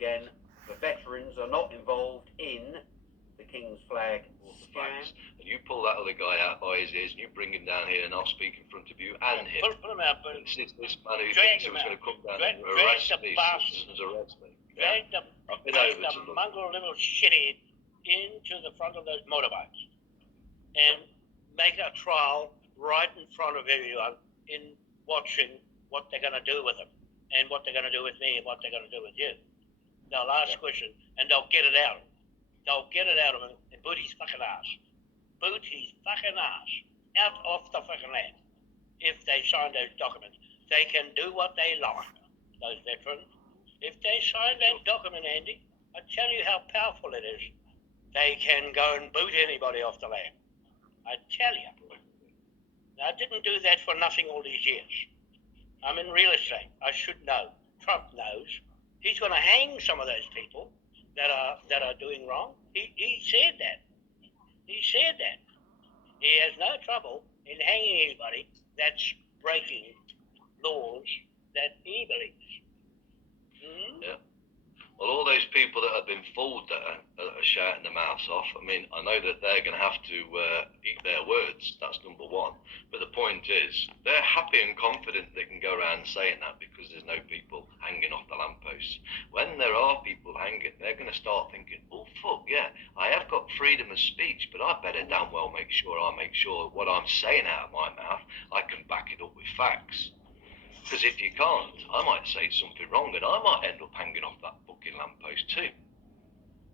again, the veterans are not involved in the King's flag scam. And you pull that other guy out by his ears and you bring him down here and I'll speak in front of you and him. Put him out, but this man who thinks he was going to come down and arrest me. Drag the mongrel little shithead into the front of those motorbikes and make a trial right in front of everyone in watching what they're going to do with him and what they're going to do with me and what they're going to do with you. They'll ask questions and they'll get it out. They'll get it out of him and boot his fucking ass. Boot his fucking ass out off the fucking land. If they sign those documents, they can do what they like, those veterans. If they sign that document, Andy, I tell you how powerful it is. They can go and boot anybody off the land. I tell you. Now, I didn't do that for nothing all these years. I'm in real estate. I should know. Trump knows. He's going to hang some of those people that are doing wrong. He said that. He said that. He has no trouble in hanging anybody that's breaking laws that he believes. Yeah. Well, all those people that have been fooled that are shouting their mouths off, I mean, I know that they're going to have to eat their words. That's number one. But the point is, they're happy and confident they can go around saying that because there's no people hanging off the lampposts. When there are people hanging, they're going to start thinking, oh, fuck, yeah, I have got freedom of speech, but I better damn well make sure what I'm saying out of my mouth, I can back it up with facts. Because if you can't, I might say something wrong and I might end up hanging off that fucking lamppost too.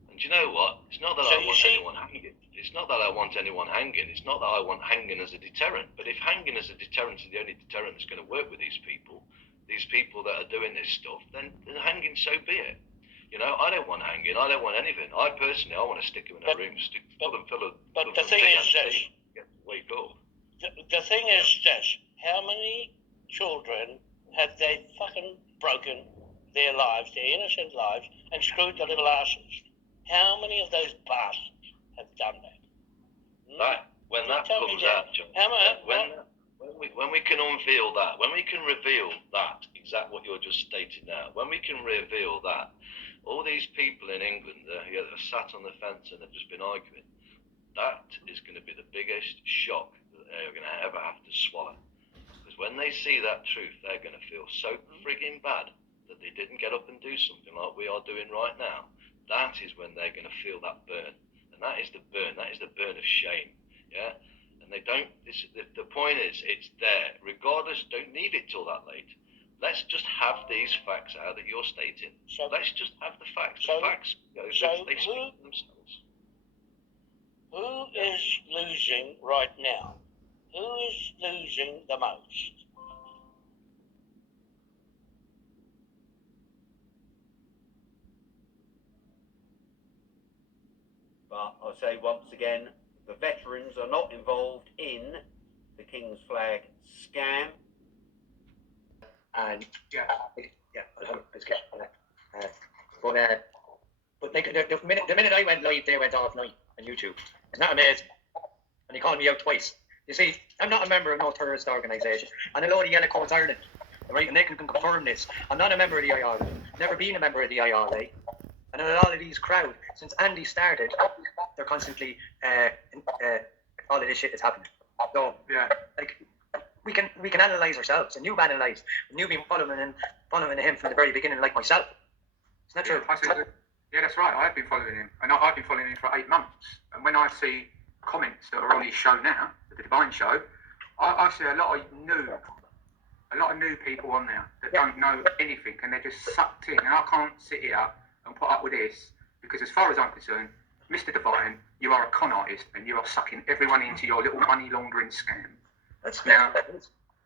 And you know what? It's not that I want anyone hanging. It's not that I want anyone hanging. It's not that I want hanging as a deterrent. But if hanging as a deterrent is the only deterrent that's going to work with these people that are doing this stuff, then hanging, so be it. You know, I don't want hanging. I don't want anything. I personally want to stick them in a room, But the thing is this. Wake up. The thing is this. How many children have they fucking broken their lives, their innocent lives, and screwed the little asses? How many of those bastards have done that? When that comes out, John, when we can unveil that, when we can reveal that, exactly what you're just stating now, when we can reveal that, all these people in England that are sat on the fence and have just been arguing, that is going to be the biggest shock that they're going to ever have to swallow. When they see that truth, they're going to feel so frigging bad that they didn't get up and do something like we are doing right now. That is when they're going to feel that burn. And that is the burn. That is the burn of shame. Yeah? And they don't, the point is, it's there. Regardless, don't leave it till that late. Let's just have these facts out that you're stating. Let's just have the facts. The facts, they speak for themselves. Who is losing right now? Who is losing the most? But I'll say once again, the veterans are not involved in the King's flag scam. And but the minute I went live, they went offline on YouTube. Isn't that amazing? And he called me out twice. You see, I'm not a member of no terrorist organisation. And a load of yellow coats Ireland, right? And they can confirm this. I'm not a member of the IRA. Never been a member of the IRA. And a lot of these crowd, since Andy started, they're constantly, all of this shit is happening. So, yeah, like, we can analyse ourselves, and you've analysed, and you've been following him from the very beginning, like myself. Isn't that true? Yeah, that's right. I have been following him, and I've been following him for 8 months. And when I see comments that are on his show now, the Divine Show, I see a lot of new people on there that don't know anything, and they're just sucked in. And I can't sit here and put up with this, because as far as I'm concerned, Mr. Divine, you are a con artist, and you are sucking everyone into your little money laundering scam. Now,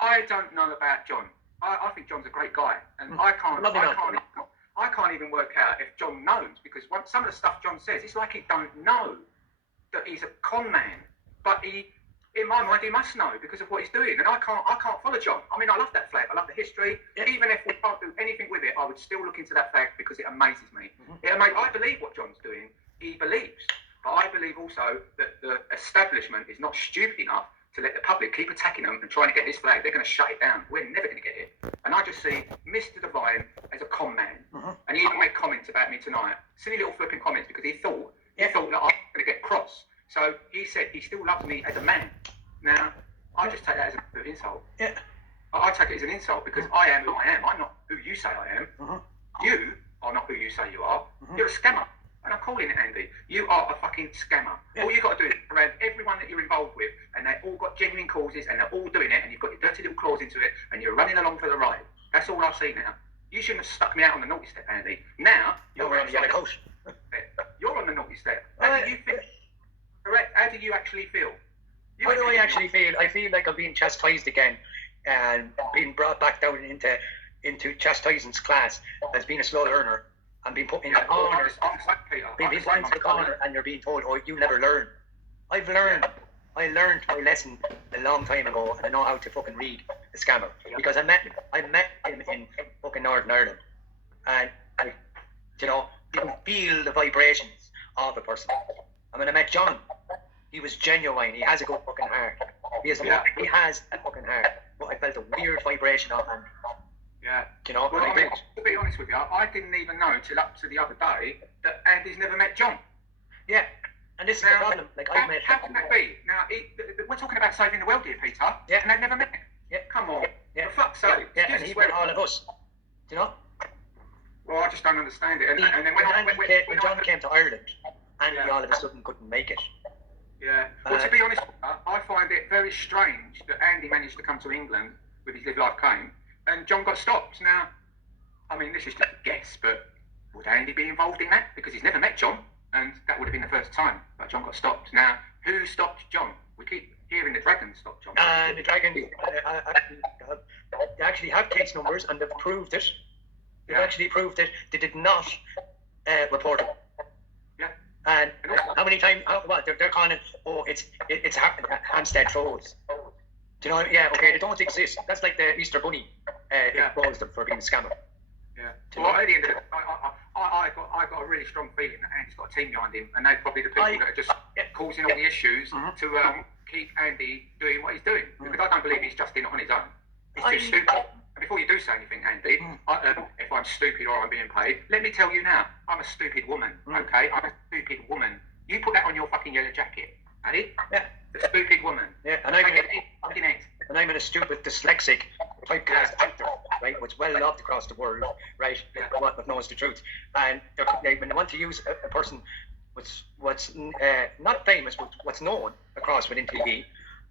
I don't know about John. I think John's a great guy, and I can't even work out if John knows, because some of the stuff John says, it's like he don't know that he's a con man, but in my mind, he must know because of what he's doing, and I can't follow John. I mean, I love that flag. I love the history. Yeah. Even if we can't do anything with it, I would still look into that flag because it amazes me. Mm-hmm. I believe what John's doing. He believes, but I believe also that the establishment is not stupid enough to let the public keep attacking them and trying to get this flag. They're going to shut it down. We're never going to get it. And I just see Mr. Divine as as a con man, and he even made comments about me tonight. Silly little flipping comments because he thought that I was going to get cross. So he said he still loves me as a man. Now, I just take that as an insult. Yeah. I take it as an insult because I am who I am. I'm not who you say I am. You are not who you say you are. You're a scammer. And I'm calling it, Andy. You are a fucking scammer. Yeah. All you got to do is around everyone that you're involved with, and they've all got genuine causes, and they're all doing it, and you've got your dirty little claws into it, and you're running along for the ride. That's all I see now. You shouldn't have stuck me out on the naughty step, Andy. Now, you're on the yellow coat. You're on the naughty step. How do you feel? Correct. How do you actually feel? How do I actually feel? I feel like I'm being chastised again, and being brought back down into chastising's class as being a slow learner. And being put in the corner, being put into the corner, and you're being told, "Oh, you never learn." I've learned. I learned my lesson a long time ago, and I know how to fucking read the scammer because I met him in fucking Northern Ireland, and I, didn't feel the vibrations of a person. And when I met John, he was genuine. He has a good fucking heart. He has a fucking heart, but I felt a weird vibration off him. Yeah. Well, I mean, to be honest with you, I didn't even know till up to the other day that Andy's never met John. Yeah. And this is the problem. Like, how can that be? Now, we're talking about saving the world here, Peter. Yeah. And they've never met. Yeah. Come on. Yeah. For fuck's sake. Yeah. And he met all of us. Well, I just don't understand it. And then when John came to Ireland, Andy all of a sudden couldn't make it. Yeah. Well, to be honest, I find it very strange that Andy managed to come to England with his Live Life claim, and John got stopped. Now, I mean, this is just a guess, but would Andy be involved in that? Because he's never met John, and that would have been the first time that John got stopped. Now, who stopped John? We keep hearing the Dragon stopped John. The Dragon they actually have case numbers, and they've proved it. They've actually proved it. They did not report it. Yeah. And how many times? They're calling it. Oh, it's Hampstead trolls. Do you know? Yeah. Okay. They don't exist. That's like the Easter Bunny. Exposed them for being a scammer. Yeah. Well, at the end of it, I got a really strong feeling that Andy's got a team behind him, and they're probably the people that are just causing all the issues to keep Andy doing what he's doing. Because I don't believe he's just in it on his own. He's too stupid. And before you do say anything, Andy, if I'm stupid or I'm being paid, let me tell you now, I'm a stupid woman. Okay, I'm a stupid woman. You put that on your fucking yellow jacket, Andy. Yeah. The stupid woman. Yeah. And I'm a stupid dyslexic typecast actor, right? Which well loved across the world, right? What knows the truth. And when they want to use a person what's not famous, but what's known across within TV,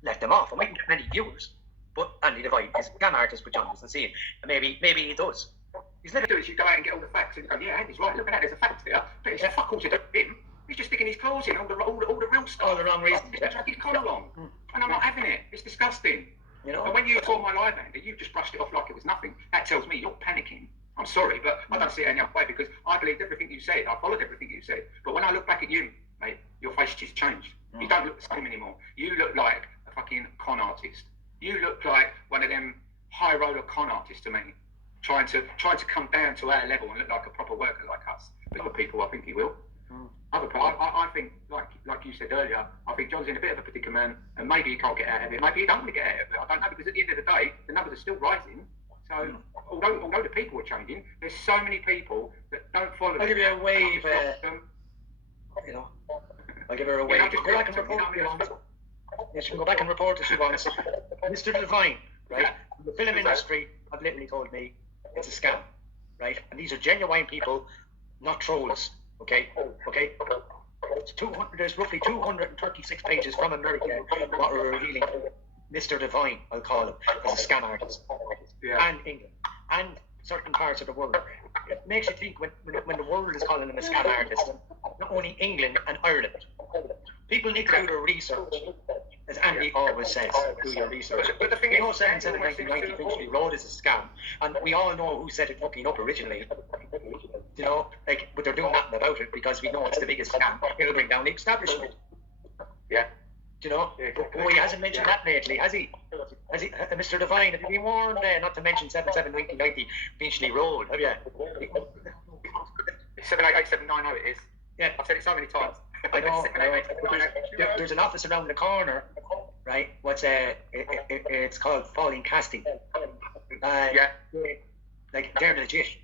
let them off. I mightn't get many viewers, but Andy Devine is a scam artist, but John doesn't see it. And maybe he does. He's never doing it. You go out and get all the facts and go, yeah, Andy's right. Look at that. There's a fact there, but it's fuck all to do with him. He's just sticking his claws in all the real stuff. All the wrong reasons. He's dragging his collar along, and I'm not having it. It's disgusting. And when you saw my live, Andy, you just brushed it off like it was nothing. That tells me you're panicking. I'm sorry, but I don't see it any other way because I believed everything you said. I followed everything you said. But when I look back at you, mate, your face just changed. You don't look the same anymore. You look like a fucking con artist. You look like one of them high roller con artists to me, trying to come down to our level and look like a proper worker like us. But other people, I think he will. I think, like you said earlier, I think John's in a bit of a predicament, and maybe he can't get out of it. Maybe he don't want to get out of it. I don't know, because at the end of the day, the numbers are still rising. So, although the people are changing, there's so many people that don't follow. I'll give you a wave. I'll give her a wave. Just go back and report. Yes, you can go back and report if she wants. Mr. Devine, right? Yeah. The film industry have literally told me it's a scam, right? And these are genuine people, not trolls. Okay. There's roughly 236 pages from America what are revealing Mr. Devine, I'll call him, as a scam artist, and England, and certain parts of the world. It makes you think when the world is calling him a scam artist, not only England and Ireland. People need to do their research, as Andy always says, do your research. But the thing is, Sam said in 1990 Finchley Road is a scam, and we all know who set it fucking up originally. But they're doing nothing about it because we know it's the biggest scam. It'll bring down the establishment. Yeah. Oh, he hasn't mentioned that lately, has he? Mr. Devine, have you been warned not to mention 77-1990 Finchley Road, have you? 788790 it is. Yeah. I've said it so many times. I know. There's an office around the corner, right? It's called Falling Casting. Like, they're legit.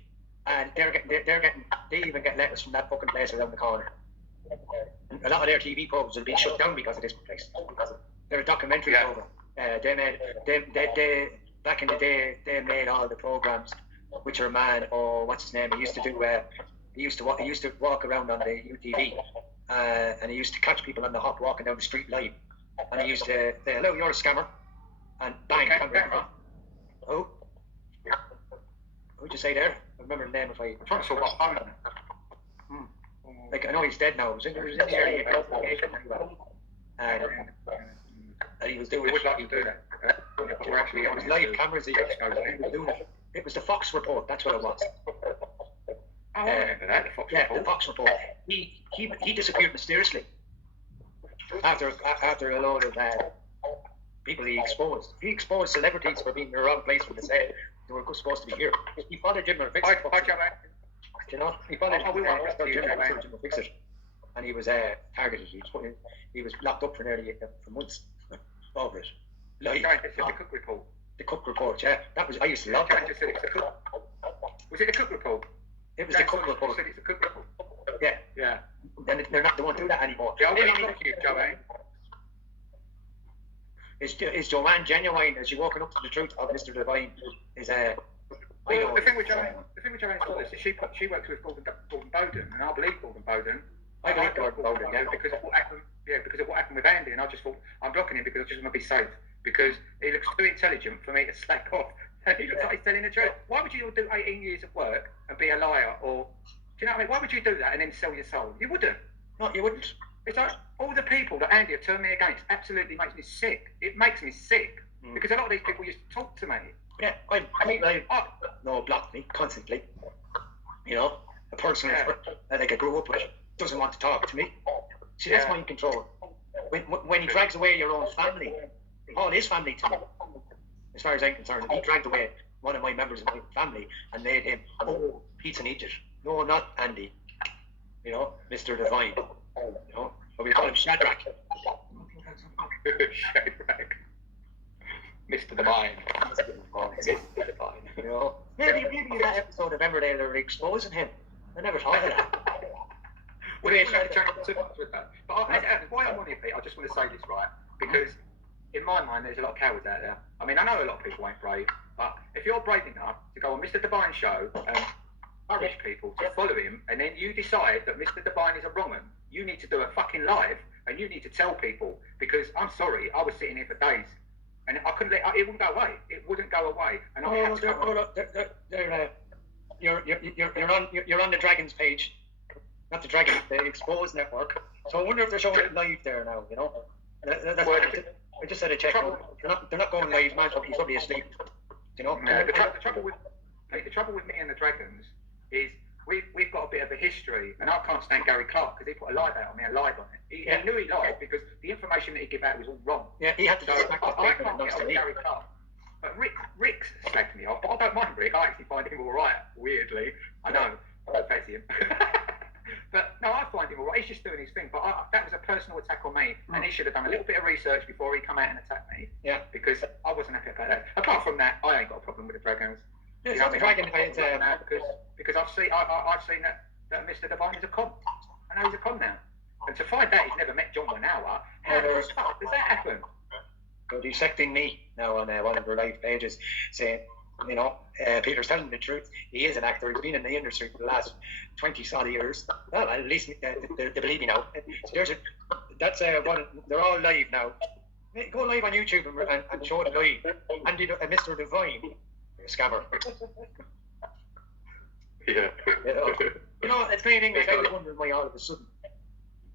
and they even get letters from that fucking place around the corner. And a lot of their TV programs have been shut down because of this place. They're a documentary program. They back in the day they made all the programs, which are man or what's his name? He used to do. He used to walk around on the UTV, and he used to catch people on the hop walking down the street live, and he used to say, "Hello, you're a scammer," and bang. Oh. What'd you say there? I remember the name if I. I'm trying to sort what phone. Like, I know he's dead now. He was in the early and he was doing We would like to do that. We're actually it was live cameras. He was doing it. It was the Fox Report. That's what it was. I remember that. The Fox Report. The Fox Report. He disappeared mysteriously after a load of people he exposed. He exposed celebrities for being in the wrong place when they said they were supposed to be here. He followed Jim Fixer. You know, he followed Jim Fixer, and he was targeted. He was locked up for nearly for months over it. Like, the Cook Report. The Cook Report, yeah. That was I used to love that. Was it the Cook Report? It was the Cook Report. Said it's the Cook Report. Yeah. Yeah. Then they won't do that anymore. Yeah, I'll you, Joanne. Is Joanne genuine? Is she walking up to the truth of Mr. Devine? Well, the thing with Joanne is that she works with Gordon Bowden, and I believe Gordon Bowden. I believe Gordon Bowden, yeah. Because of what happened. Yeah, because of what happened with Andy, and I just thought I'm blocking him because I just want to be safe. Because he looks too intelligent for me to slack off. And he looks like he's telling the truth. Why would you do 18 years of work and be a liar? Or do you know what I mean? Why would you do that and then sell your soul? You wouldn't. No, you wouldn't. It's like all the people that Andy have turned me against absolutely makes me sick. It makes me sick because a lot of these people used to talk to me. Yeah, block me constantly. You know, a person that I grew up with doesn't want to talk to me. See, that's mind control. When he drags away your own family, all his family too, as far as I'm concerned, he dragged away one of my members of my family and made him, Pete's an idiot. No, not Andy. You know, Mr. Devine. You know, but we call him Shadrach. Shadrach. Mr. Devine. Mr. Devine. You know, maybe in that episode of Emmerdale they were exposing him. I never thought of that. Well, yeah, with that. But why I'm on here, Pete, I just want to say this, right? Because in my mind, there's a lot of cowards out there. I mean, I know a lot of people ain't brave, but if you're brave enough to go on Mr. Devine's show and encourage people to follow him, and then you decide that Mr. Devine is a wrong 'un, you need to do a fucking live, and you need to tell people, because I'm sorry, I was sitting here for days, and I couldn't let it wouldn't go away. It wouldn't go away, and I had to. You're on the Dragons page. Not the Dragons, the Exposed Network. So I wonder if they're showing it live there now, you know? I just had to check. They're not going live, man. He's probably asleep. You know? The trouble with me and the Dragons is we've got a bit of a history, and I can't stand Gary Clark because he put a live out on me, a live on it. He knew he lied because the information that he gave out was all wrong. Yeah, he had to. So I can't get on Gary Clark. But Rick's slagged me off, but I don't mind Rick. I actually find him all right. Weirdly, I know. I don't fancy him. But no, I find him all right. He's just doing his thing. But that was a personal attack on me, and he should have done a little bit of research before he come out and attack me. Yeah. Because I wasn't happy about that. Apart from that, I ain't got a problem with the Dragons. Yeah, it's not the Dragon. Because I've seen that Mr. Devine is a con. I know he's a con now. And to find out he's never met John Wanawa, how the fuck does that happen? Go dissecting me now on one of her live pages, saying, you know, Peter's telling the truth. He is an actor. He's been in the industry for the last 20-odd years. Well, at least they believe me now. That's one. They're all live now. Go live on YouTube and show it live. And Mr. Devine, scammer. Yeah. You know, it's plain English. I was wondering why all of a sudden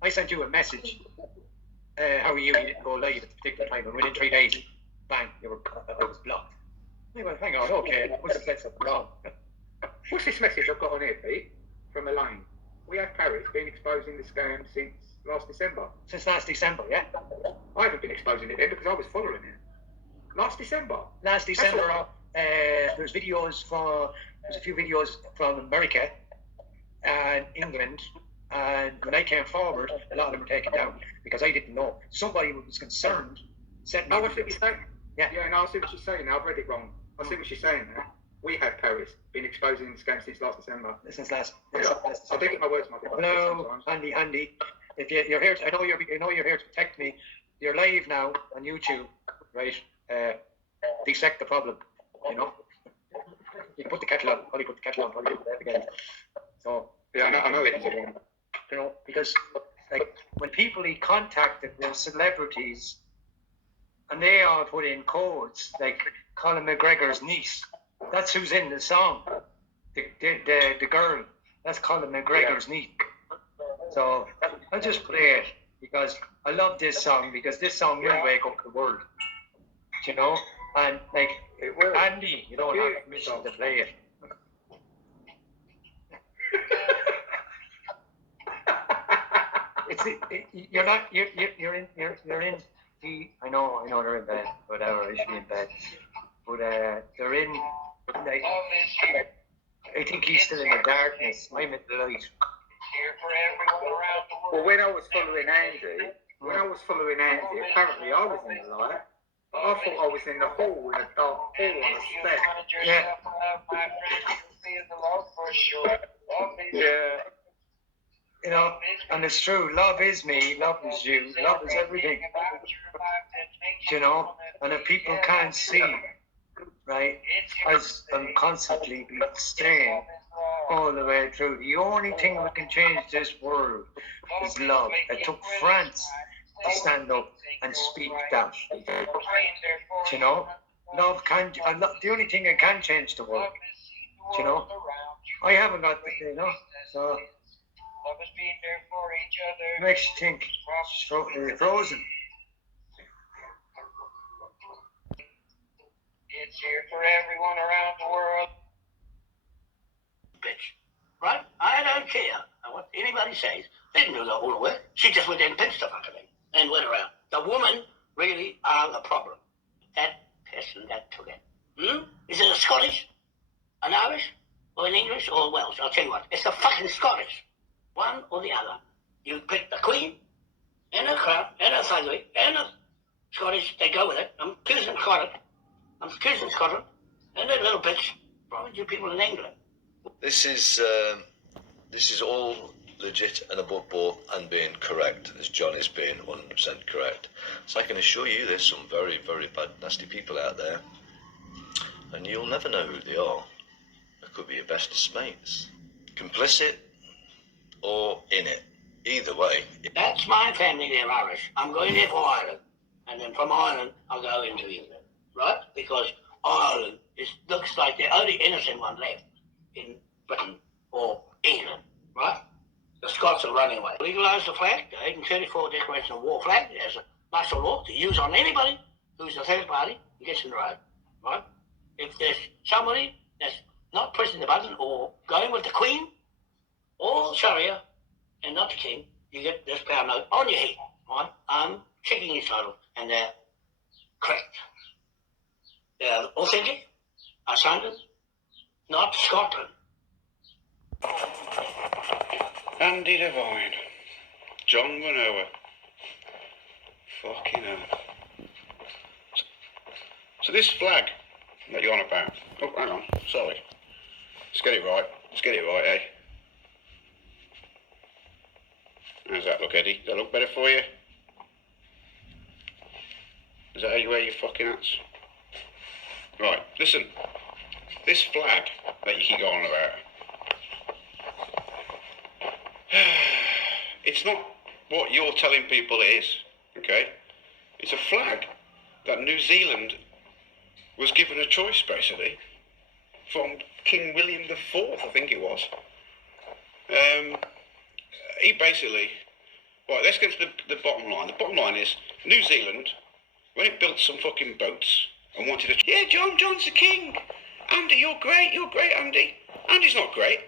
I sent you a message. How are you? You didn't go live at a particular time, and within 3 days, bang, I was blocked. I went, hang on, okay, what's the sense of wrong? What's this message I've got on here, Pete? From Elaine. We have Paris been exposing the scam since last December. Since last December, yeah? I haven't been exposing it then because I was following it. Last December, there's a few videos from America and England, and when I came forward, a lot of them were taken down because I didn't know. Somebody was concerned. I see what you're saying. Yeah, no, I see what you're saying now. I've read it wrong. I see what you're saying now. we have Paris been exposing this game since last December. Since last. I do get my words muddled up Hello, sometimes. Andy. If you're here, I know you're here to protect me. You're live now on YouTube, right? Dissect the problem. You know. You can put the kettle on. Probably put the kettle on. Probably put that again. So Yeah, I know it is. you know, because like when people he contacted were celebrities, and they all put in codes like Colin McGregor's niece. That's who's in the song. The girl. That's Colin McGregor's niece. So I'll just play it because I love this song because this song will wake up the world. You know, and like Andy, you don't have permission to play it. You're in. I know they're in bed. Whatever, I should be in bed. But they're in. Like, I think he's still in the darkness. I'm in the light. Well, when I was following Andy, apparently I was in the light. But I thought I was in the hall, in a dark hall on a step. Yeah. Yeah. You know, and it's true. Love is me. Love is you. Love is everything. You know, and if people can't see, right, as I'm constantly saying all the way through, the only thing that can change this world is love. It took France to stand up and speak that. You know, love can. The only thing that can change the world. You know, I haven't got the, you know, so. Makes you think. Frozen. It's here for everyone around the world. Bitch. Right? I don't care what anybody says. They didn't do the whole work. She just went in and pinched the fucking thing and went around. The woman really are the problem. That person that took it. Is it a Scottish, an Irish, or an English, or a Welsh? I'll tell you what. It's the fucking Scottish. One or the other. You pick the Queen, and her crown, and her thuggery, and the Scottish, they go with it. I'm accusing Scotland, and that little bitch, probably you people in England. This is all legit and above board and being correct, as John is being 100% correct. So I can assure you there's some very, very bad, nasty people out there, and you'll never know who they are. They could be your bestest mates. Complicit or in it. Either way. That's my family, they're Irish. I'm going there for Ireland. And then from Ireland, I'll go into England. Right? Because Ireland looks like the only innocent one left in Britain or England. Right? The Scots are running away. Legalise the flag, the 1834 Declaration of War flag, as a martial law to use on anybody who's a third party and gets in the road. Right? If there's somebody that's not pressing the button or going with the Queen or Sharia and not the King, you get this pound note on your head. Right? I'm checking your title, and they're correct. They're authentic. I signed it. Not Scotland. Andy Devine. John Manoa. Fucking hell. So this flag that you're on about. Oh, hang on. Sorry. Let's get it right, eh? How's that look, Eddie? Does that look better for you? Is that how you wear your fucking hats? Right, listen. This flag that you keep going on about, it's not what you're telling people it is, okay? It's a flag that New Zealand was given a choice, basically, from King William IV, I think it was. He basically... Right, let's get to the bottom line. The bottom line is, New Zealand, when it built some fucking boats and wanted to... Yeah, John's the king. Andy, you're great, Andy. Andy's not great.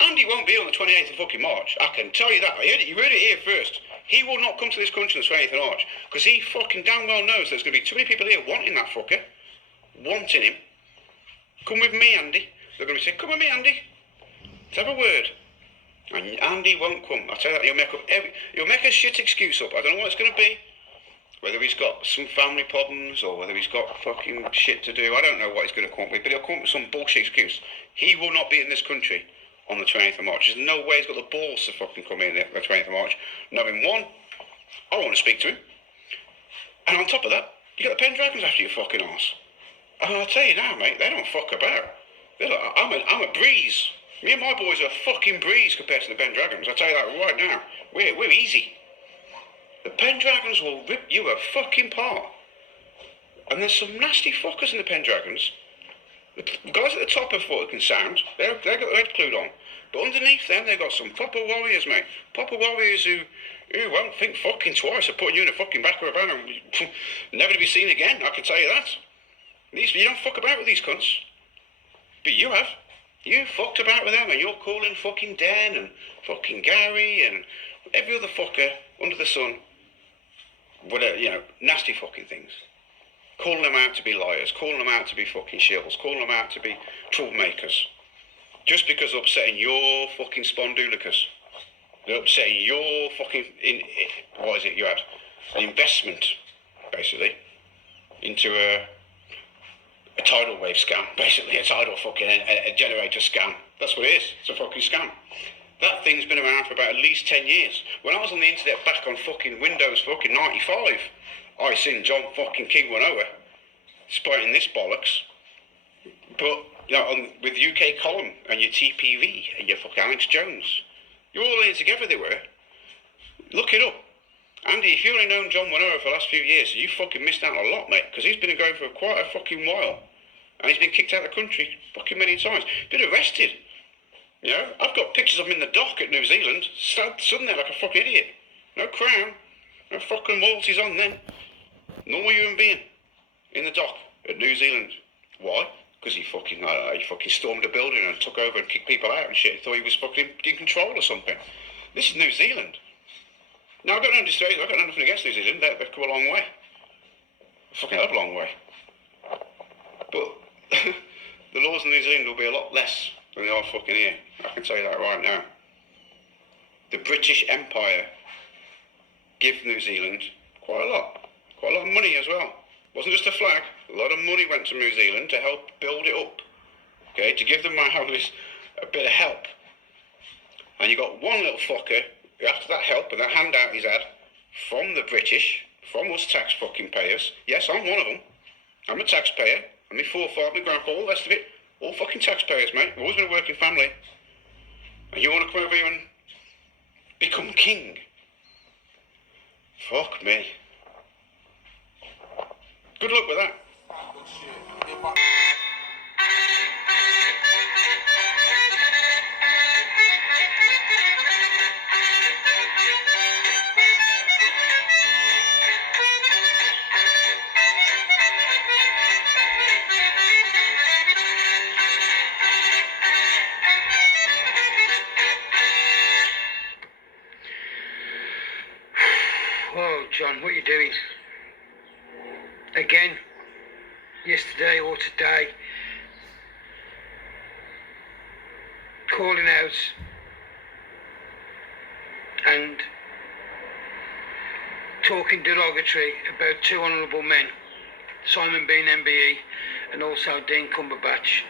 Andy won't be on the 28th of fucking March. I can tell you that. You heard it here first. He will not come to this country on the 28th of March because he fucking damn well knows there's going to be too many people here wanting that fucker. Wanting him. Come with me, Andy. They're going to be saying, come with me, Andy. Let's have a word. And Andy won't come. I tell you that, you'll make a shit excuse up. I don't know what it's going to be. Whether he's got some family problems or whether he's got fucking shit to do, I don't know what he's going to come up with, but he'll come up with some bullshit excuse. He will not be in this country on the 20th of March. There's no way he's got the balls to fucking come in the 20th of March. Knowing one, I want to speak to him. And on top of that, you got the Pendragons after your fucking arse. And I'll tell you now, mate, they don't fuck about. They're like, I'm a breeze. Me and my boys are a fucking breeze compared to the Pendragons. I'll tell you that right now. We're easy. The Pendragons will rip you a fucking apart. And there's some nasty fuckers in the Pendragons. The guys at the top are fucking sound. They've got their head glued on. But underneath them, they've got some proper warriors, mate. Proper warriors who won't think fucking twice of putting you in the fucking back of a van and never to be seen again, I can tell you that. You don't fuck about with these cunts. But you have. You fucked about with them and you're calling fucking Dan and fucking Gary and every other fucker under the sun. Whatever, nasty fucking things. Calling them out to be liars, calling them out to be fucking shills, calling them out to be troublemakers. Just because they're upsetting your fucking spondulicus. They're upsetting your fucking, what is it you had? An investment, basically, into a tidal wave scam, basically, a tidal fucking a generator scam. That's what it is, it's a fucking scam. That thing's been around for about at least 10 years. When I was on the internet back on fucking Windows fucking 95, I seen John fucking King went over, spiting this bollocks. But, with UK Column and your TPV and your fucking Alex Jones, you're all in it together they were. Look it up. Andy, if you've only known John Winoa for the last few years, you fucking missed out a lot, mate, because he's been going for quite a fucking while. And he's been kicked out of the country fucking many times. Been arrested. I've got pictures of him in the dock at New Zealand, sitting there like a fucking idiot. No crown, no fucking royalties on then. Normal human being in the dock at New Zealand. Why? Because he fucking stormed a building and took over and kicked people out and shit. He thought he was fucking in control or something. This is New Zealand. Now, I've got nothing against New Zealand. They've come a long way. A fucking hell of a long way. But the laws in New Zealand will be a lot less than they are fucking here. I can tell you that right now. The British Empire give New Zealand quite a lot of money as well. It wasn't just a flag. A lot of money went to New Zealand to help build it up. Okay, to give them a bit of help. And you got one little fucker who, after that help and that handout he's had from the British, from us tax fucking payers. Yes, I'm one of them. I'm a taxpayer. And my forefather, my grandpa, all the rest of it, all fucking taxpayers, mate. We've always been a working family. And you want to come over here and become king? Fuck me. Good luck with that. Whoa, John, what are you doing? Again? Yesterday or today? Calling out and talking derogatory about two honourable men, Simon Bean MBE and also Dean Cumberbatch,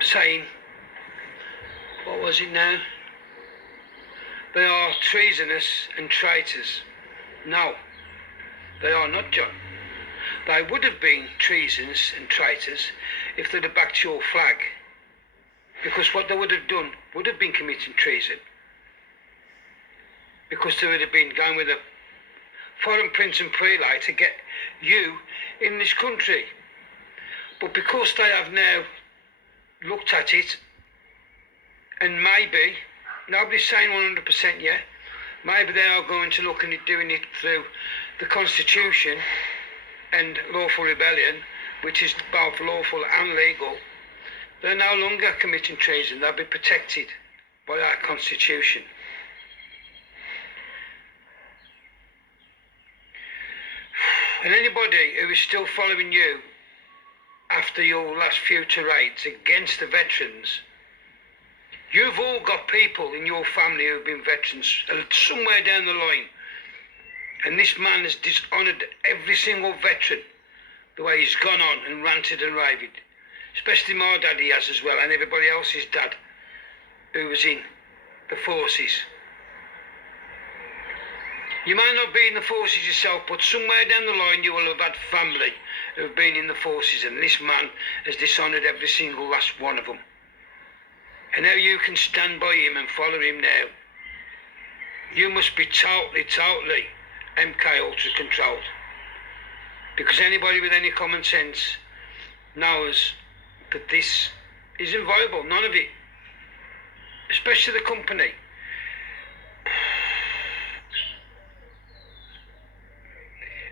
saying, what was it now? They are treasonous and traitors. No, they are not, John. They would have been treasonous and traitors if they'd have backed your flag. Because what they would have done would have been committing treason. Because they would have been going with a foreign prince and prelate to get you in this country. But because they have now looked at it, and maybe, nobody's saying 100% yet, maybe they are going to look at doing it through the Constitution and lawful rebellion, which is both lawful and legal. They're no longer committing treason. They'll be protected by our Constitution. And anybody who is still following you after your last few tirades against the veterans, you've all got people in your family who've been veterans somewhere down the line. And this man has dishonoured every single veteran, the way he's gone on and ranted and raved. Especially my dad he has as well, and everybody else's dad who was in the forces. You may not be in the forces yourself, but somewhere down the line you will have had family who have been in the forces, and this man has dishonoured every single last one of them. And now you can stand by him and follow him now. You must be totally MK Ultra controlled. Because anybody with any common sense knows that this isn't viable, none of it. Especially the company.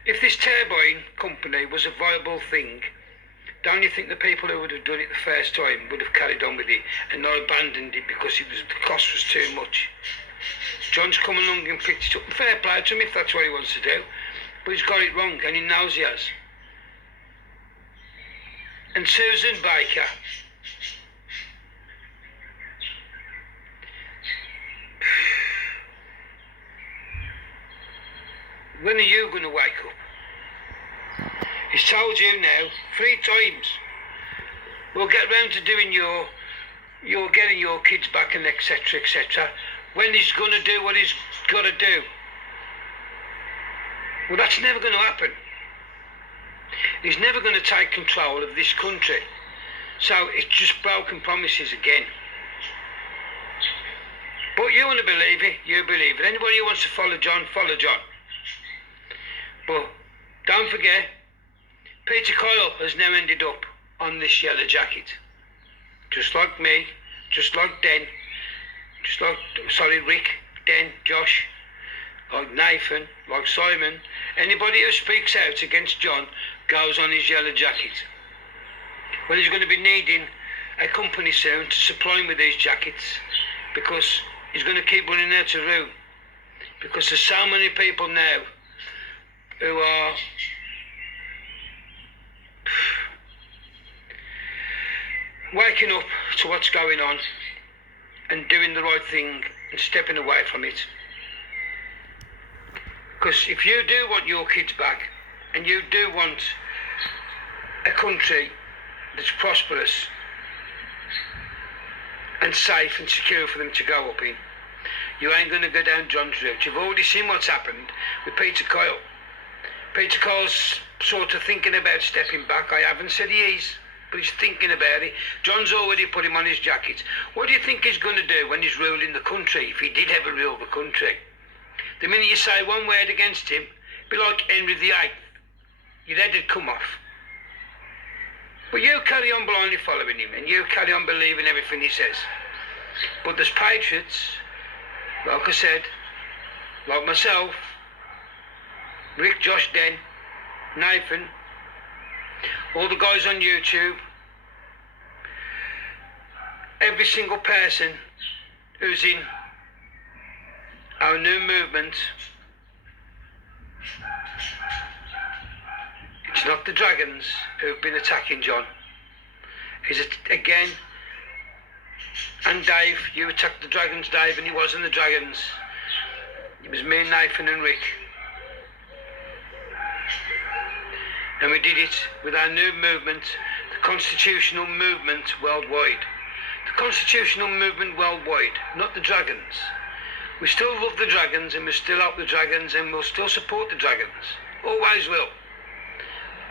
If this turbine company was a viable thing, don't you think the people who would have done it the first time would have carried on with it and not abandoned it because the cost was too much? John's come along and picked it up. Fair play to him if that's what he wants to do. But he's got it wrong, and he knows he has. And Susan Baker, when are you going to wake up? He's told you now 3 times. We'll get round to doing you're getting your kids back and etc, etc. When he's going to do what he's got to do. Well, that's never going to happen. He's never going to take control of this country. So it's just broken promises again. But you want to believe it, you believe it. Anybody who wants to follow John, follow John. But don't forget, Peter Kyle has now ended up on this yellow jacket. Just like me, just like Den, Rick, Den, Josh, like Nathan, like Simon. Anybody who speaks out against John goes on his yellow jacket. Well, he's going to be needing a company soon to supply him with these jackets because he's going to keep running out of room. Because there's so many people now who are waking up to what's going on and doing the right thing and stepping away from it. Because if you do want your kids back and you do want a country that's prosperous and safe and secure for them to go up in, you ain't going to go down John's route. You've already seen what's happened with Peter Kyle. Peter Kyle's sort of thinking about stepping back. I haven't said he is, but he's thinking about it. John's already put him on his jacket. What do you think he's going to do when he's ruling the country, if he did ever rule the country? The minute you say one word against him, be like Henry VIII. Your head would come off. But you carry on blindly following him, and you carry on believing everything he says. But there's patriots, like I said, like myself, Rick, Josh, Den, Nathan, all the guys on YouTube, every single person who's in our new movement. It's not the Dragons who've been attacking John. Is it again? And Dave, you attacked the Dragons, Dave, and it wasn't the Dragons. It was me, Nathan and Rick. And we did it with our new movement, the constitutional movement worldwide. The constitutional movement worldwide, not the Dragons. We still love the Dragons and we still help the Dragons and we'll still support the Dragons. Always will.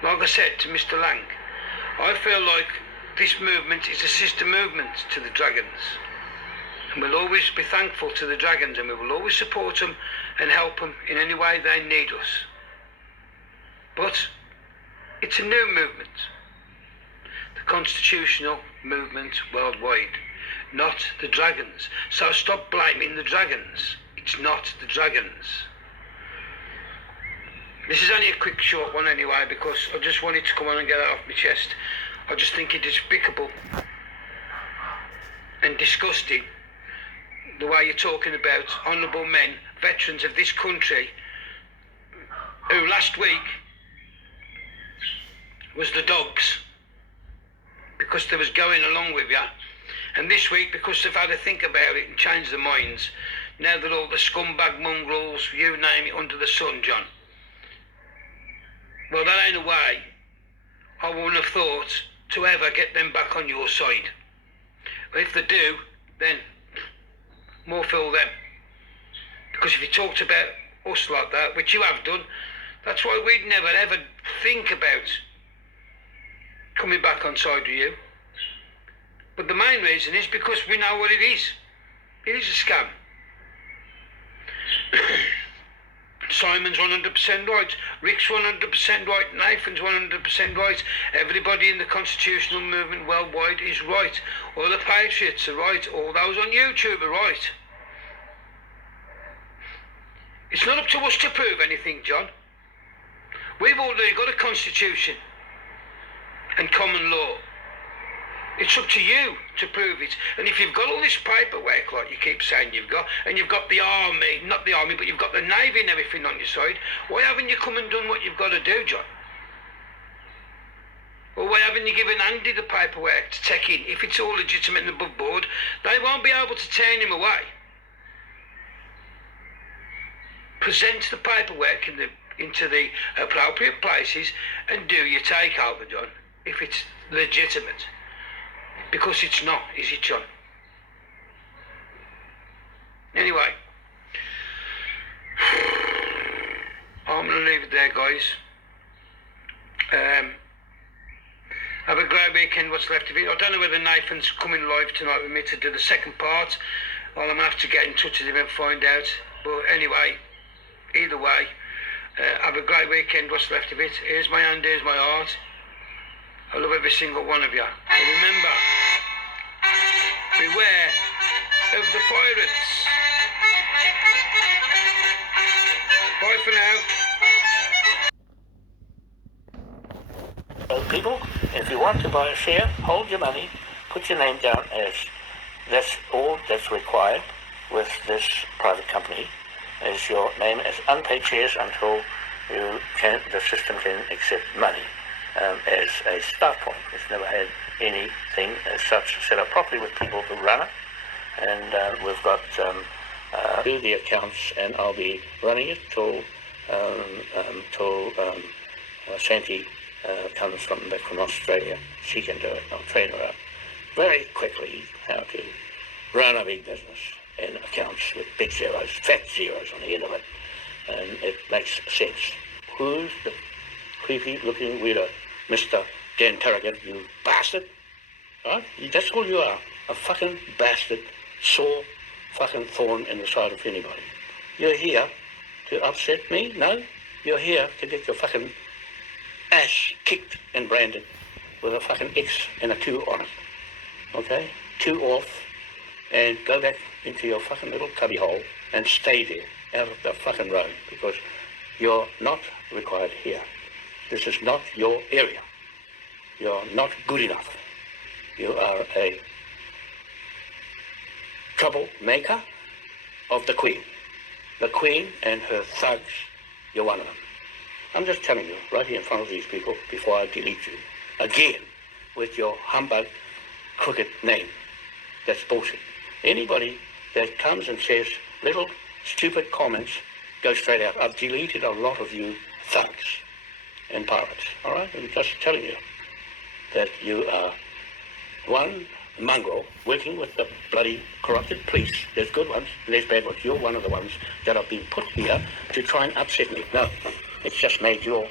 Like I said to Mr. Lang, I feel like this movement is a sister movement to the Dragons. And we'll always be thankful to the Dragons and we will always support them and help them in any way they need us. But it's a new movement. The constitutional movement worldwide, not the Dragons. So stop blaming the Dragons. It's not the Dragons. This is only a quick short one anyway because I just wanted to come on and get it off my chest. I just think it is despicable and disgusting the way you're talking about honourable men, veterans of this country, who last week was the dogs because they was going along with you, and this week because they've had to think about it and change their minds, now that all the scumbag mongrels, you name it, under the sun, John. Well, that ain't a way I wouldn't have thought to ever get them back on your side. But if they do, then more fool them. Because if you talked about us like that, which you have done, that's why we'd never ever think about coming back on side with you. But the main reason is because we know what it is. It is a scam. Simon's 100% right, Rick's 100% right, Nathan's 100% right, everybody in the constitutional movement worldwide is right, all the patriots are right, all those on YouTube are right. It's not up to us to prove anything, John. We've already got a constitution and common law. It's up to you to prove it. And if you've got all this paperwork, like you keep saying you've got, and you've got the army, not the army, but you've got the navy and everything on your side, why haven't you come and done what you've got to do, John? Or why haven't you given Andy the paperwork to take in? If it's all legitimate and above board, they won't be able to turn him away. Present the paperwork into the appropriate places and do your takeover, John, if it's legitimate. Because it's not, is it, John? Anyway, I'm going to leave it there, guys. Have a great weekend, what's left of it. I don't know whether Nathan's coming live tonight with me to do the second part. Well, I'm going to have to get in touch with him and find out. But anyway, either way, have a great weekend, what's left of it. Here's my hand, here's my heart. I love every single one of you. And remember, beware of the pirates. Bye for now. So people, if you want to buy a share, hold your money, put your name down as that's all that's required with this private company, is your name as unpaid shares until the system can accept money. As a start point. It's never had anything as such set up properly with people to run it, and we've got do the accounts, and I'll be running it till Santi comes back from Australia. She can do it. I'll train her up very quickly how to run a big business and accounts with big zeros, fat zeros on the end of it, and it makes sense. Who's the creepy looking weirdo? Mr. Dan Tarragon, you bastard. Right? That's all you are. A fucking bastard, sore fucking thorn in the side of anybody. You're here to upset me? No? You're here to get your fucking ass kicked and branded with a fucking X and a 2 on it. Okay? 2 off, and go back into your fucking little cubby hole and stay there, out of the fucking road, because you're not required here. This is not your area. You're not good enough. You are a troublemaker of the Queen. The Queen and her thugs, you're one of them. I'm just telling you, right here in front of these people, before I delete you, again, with your humbug, crooked name. That's bullshit. Anybody that comes and says little stupid comments, go straight out. I've deleted a lot of you thugs and pirates, all right? I'm just telling you that you are one mongrel working with the bloody corrupted police. There's good ones and there's bad ones. You're one of the ones that have been put here to try and upset me. No, it's just made your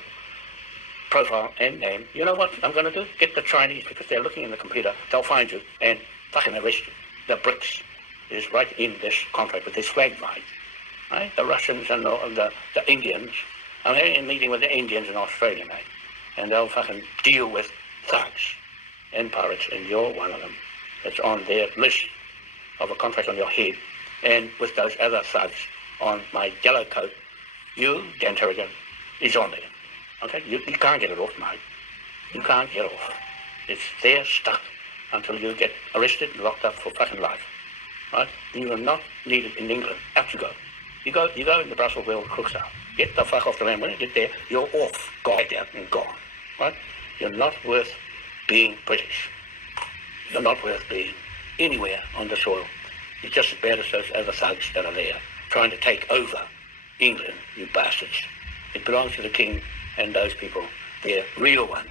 profile and name. You know what I'm going to do? Get the Chinese, because they're looking in the computer. They'll find you and fucking arrest you. The BRICS is right in this contract with this flag line. Right? The Russians and the Indians. I'm having a meeting with the Indians in Australia, mate, and they'll fucking deal with thugs and pirates, and you're one of them. It's on their list of a contract on your head, and with those other thugs on my yellow coat, you, Dan Tarragon, is on there. Okay? You can't get it off, mate. You can't get it off. It's there stuck until you get arrested and locked up for fucking life. Right? You are not needed in England. Out you go. You go into Brussels where all the crooks are. Get the fuck off the land. When you get there, you're off. Guide out and gone. Right? You're not worth being British. You're not worth being anywhere on the soil. It's just as bad as those other thugs that are there, trying to take over England, you bastards. It belongs to the king and those people. They're real ones,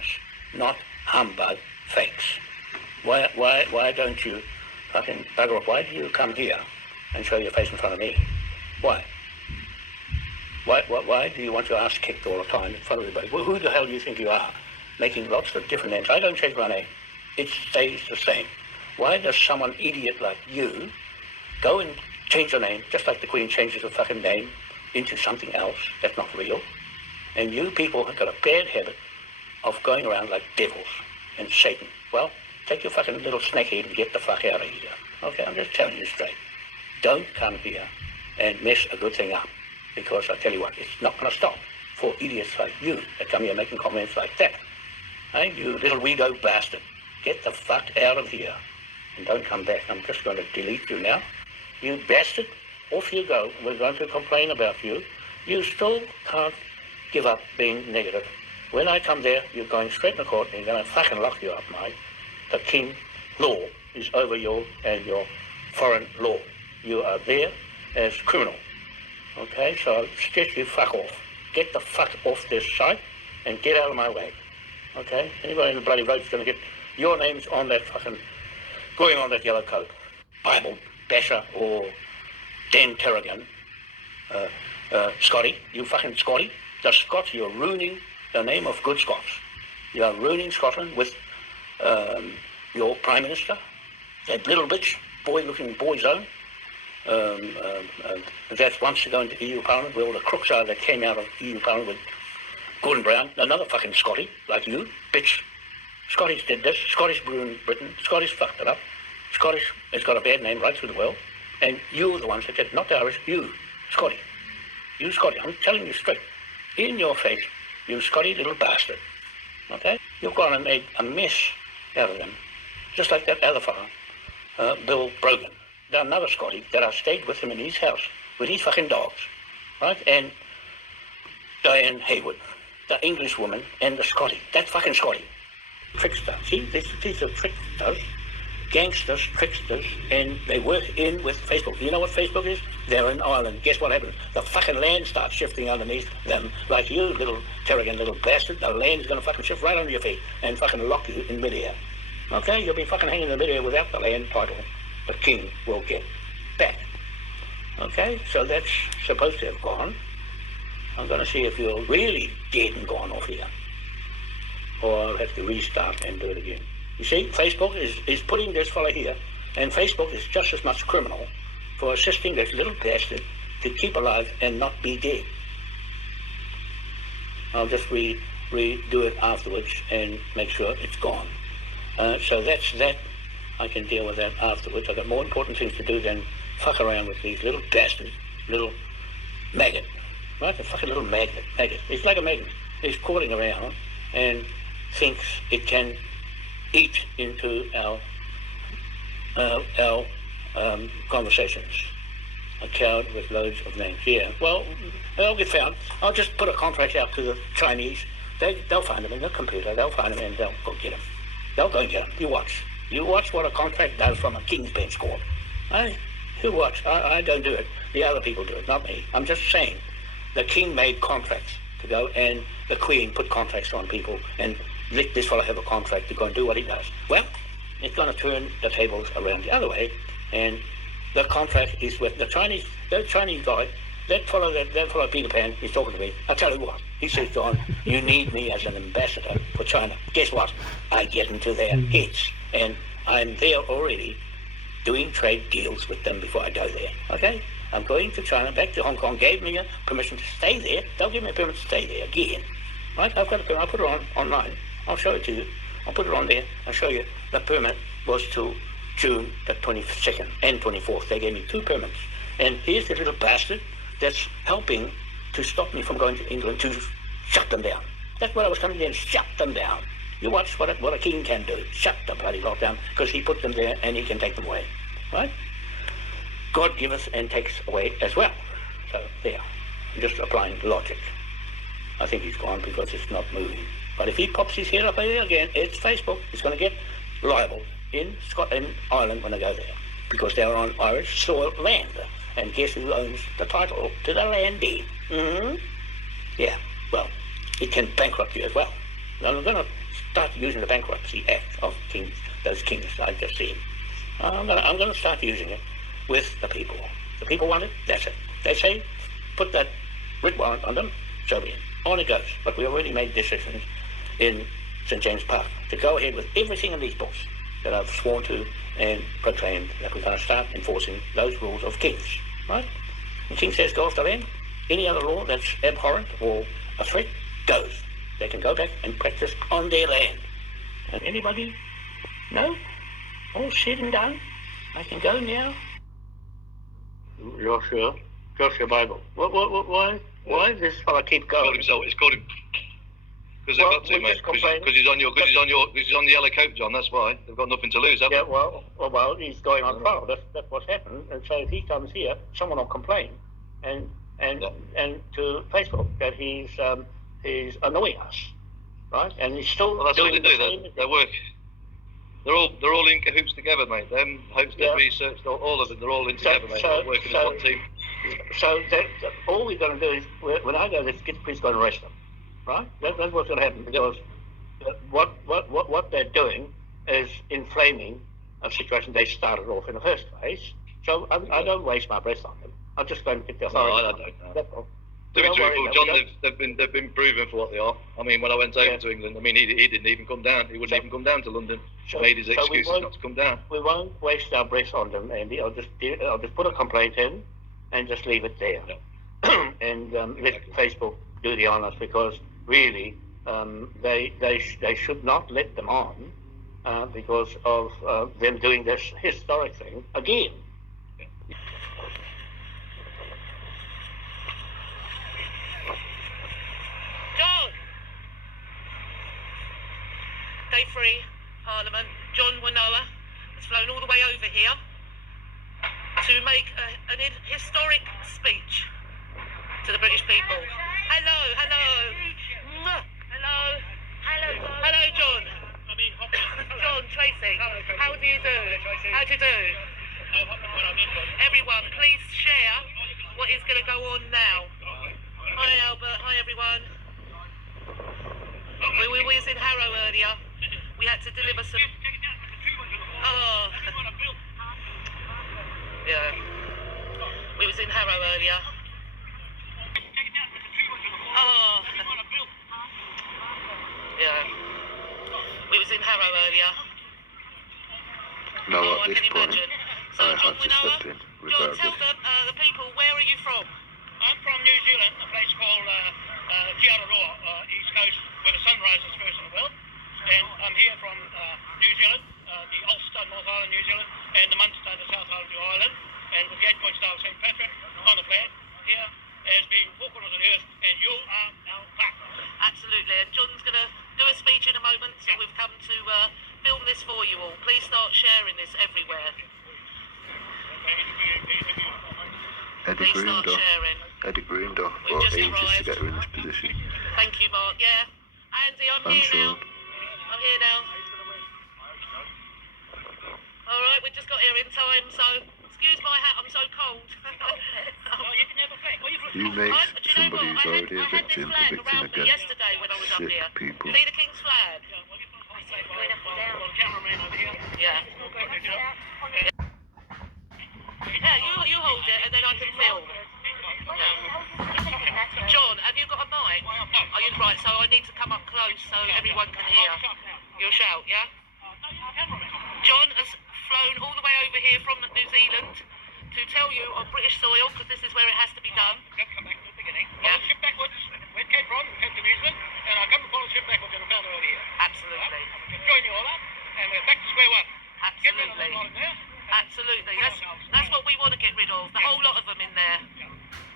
not humbug fakes. Why don't you fucking bugger off? Why do you come here and show your face in front of me? Why? Why do you want your ass kicked all the time in front of everybody? Well, who the hell do you think you are? Making lots of different names. I don't change my name. It stays the same. Why does someone idiot like you go and change your name, just like the Queen changes her fucking name into something else that's not real? And you people have got a bad habit of going around like devils and Satan. Well, take your fucking little snakehead and get the fuck out of here. Okay, I'm just telling you straight. Don't come here and mess a good thing up. Because I tell you what, it's not going to stop for idiots like you that come here making comments like that. Hey, you little weirdo bastard. Get the fuck out of here. And don't come back. I'm just going to delete you now. You bastard. Off you go. We're going to complain about you. You still can't give up being negative. When I come there, you're going straight in the court and you're going to fucking lock you up, mate. The king law is over you and your foreign law. You are there as criminal. Okay, so I'll suggest you fuck off. Get the fuck off this site and get out of my way. Okay? Anybody in the bloody road's going to get your names on that fucking, going on that yellow coat. Bible basher or Dan Terrigan. Scotty, you fucking Scotty. The Scots, you're ruining the name of good Scots. You are ruining Scotland with your Prime Minister, that little bitch, boy-looking boy-zone. That wants to go into EU Parliament, where all the crooks are that came out of EU Parliament with Gordon Brown, another fucking Scotty, like you, bitch. Scottish did this, Scottish ruined Britain, Scottish fucked it up, Scottish has got a bad name right through the world, and you're the ones that did it, not the Irish, you, Scotty. You, Scotty, I'm telling you straight, in your face, you Scotty little bastard, okay? You've gone and made a mess out of them, just like that other fellow, Bill Brogan. Another Scotty that I stayed with him in his house with his fucking dogs, right? And Diane Haywood, the English woman, and the Scotty, that fucking Scotty. Trickster. See, these are tricksters, gangsters, tricksters, and they work in with Facebook. You know what Facebook is? They're in Ireland. Guess what happens? The fucking land starts shifting underneath them. Like you, little Terrigan, little bastard, the land's going to fucking shift right under your feet and fucking lock you in midair. Okay? You'll be fucking hanging in midair without the land title. The king will get back. Okay, so that's supposed to have gone. I'm going to see if you're really dead and gone off here. Or I'll have to restart and do it again. You see, Facebook is putting this fellow here, and Facebook is just as much criminal for assisting this little bastard to keep alive and not be dead. I'll just redo it afterwards and make sure it's gone. So that's that. I can deal with that afterwards. I've got more important things to do than fuck around with these little bastards, little maggot. Right? A fucking little maggot. It's like a magnet. It's crawling around and thinks it can eat into our conversations. A coward with loads of names. Yeah, well, they'll get found. I'll just put a contract out to the Chinese. They'll find them in the computer. They'll find them and they'll go get them. They'll go and get them. You watch. You watch what a contract does from a king's bench court. You watch. I don't do it. The other people do it, not me. I'm just saying, the king made contracts to go, and the Queen put contracts on people, and let this fellow have a contract to go and do what he does. Well, it's going to turn the tables around the other way, and the contract is with the Chinese. That Chinese guy, that fellow Peter Pan, he's talking to me. I'll tell you what. He says, John, you need me as an ambassador for China. Guess what? I get into their heads. And I'm there already doing trade deals with them before I go there. Okay? I'm going to China, back to Hong Kong, gave me a permission to stay there. They'll give me a permit to stay there again. Right? I've got a permit. I'll put it online. I'll show it to you. I'll put it on there. I'll show you. The permit was till June the 22nd and 24th. They gave me 2 permits. And here's the little bastard that's helping to stop me from going to England to shut them down. That's what I was coming there and shut them down. You watch what a king can do. Shut the bloody lot down, because he put them there and he can take them away. Right? God giveth and takes away as well. So there. I'm just applying logic. I think he's gone because it's not moving. But if he pops his head up there again, it's Facebook. He's going to get liable in Ireland when I go there. because they're on Irish soil land. And guess who owns the title to the land deed? Yeah, well, it can bankrupt you as well. Now, I'm going to start using the Bankruptcy Act of kings, those kings I just said. I'm going to start using it with the people. The people want it, that's it. They say, put that writ warrant on them, so be it. On it goes. But we already made decisions in St. James Park to go ahead with everything in these books that I've sworn to and proclaimed that we're going to start enforcing those rules of kings, right? The king says go off the land. Any other law that's abhorrent or a threat goes. They can go back and practice on their land. And anybody? No? All said and done? I can go now? Joshua Bible. Why does this fella keep going? It's called him. Because they've got to, mate. Because he's on the yellow coat, John. That's why they've got nothing to lose, have they? Yeah, well, he's going on trial. That's what's happened. And so if he comes here, someone will complain, and to Facebook that he's annoying us, right? And he's still well, that's doing what they do. They work. They're all in cahoots together, mate. Them hosts that researched all of them. They're all in together, mate. They're working as one team. So all we're going to do is when I go, let's get the police going to arrest them. Right? That's what's going to happen because what they're doing is inflaming a situation they started off in the first place. So I don't waste my breath on them. I'm just going to get the authority. No, I don't know. To be truthful, John, they've been proven for what they are. I mean, when I went over to England, I mean, he didn't even come down. He wouldn't even come down to London. Made his excuses not to come down. We won't waste our breath on them, Andy. I'll just put a complaint in and just leave it there, and let Facebook do the honours because really they should not let them on because of them doing this historic thing again. John! Day 3, Parliament. John Winoa has flown all the way over here to make an historic speech to the British people. Hello. Hello, John. John, Tracy. How do you do? How do you do? Everyone, please share what is going to go on now. Hi, Albert. Hi, everyone. We was in Harrow earlier. We had to deliver some... Oh. Yeah. We was in Harrow earlier. Oh. Yeah. We was in Harrow earlier. No, at this point, So, I John had to Winoa, step in, John, regardless. tell them, the people, where are you from? I'm from New Zealand, a place called Aotearoa, East Coast, where the sun rises first in the world. And I'm here from New Zealand, the Ulster, North Island, New Zealand, and the Munster, the South Island, New Ireland. And with the 8-point star of St. Patrick on the flag here as being 4 corners of the earth, and you are our partner. Absolutely, and John's going to do a speech in a moment, so we've come to film this for you all. Please start sharing this everywhere. Eddie Grinder, We've or just ages to arrived. get her in this position. Thank you, Mark. Yeah. Andy, I'm here sure. now. I'm here now. All right, we just got here in time, so excuse my hat, I'm so cold. You make somebody who's already a victim again. Yesterday when I was up Sick here. people. See the King's flag? Yeah. Yeah, you hold it and then I can film. John, have you got a mic? Oh, you're right, so I need to come up close so everyone can hear. You'll shout, yeah? John has flown all the way over here from New Zealand to tell you on British soil, because this is where it has to be done. Come back to the beginning. Yeah. Well, ship backwards, where it came from, we came to New Zealand, and I come to follow the ship backwards and I found it over here. Absolutely. Join you all up, and we're back to square one. Get rid of Absolutely. that lot in there. Absolutely. That's what we want to get rid of. The whole lot of them in there.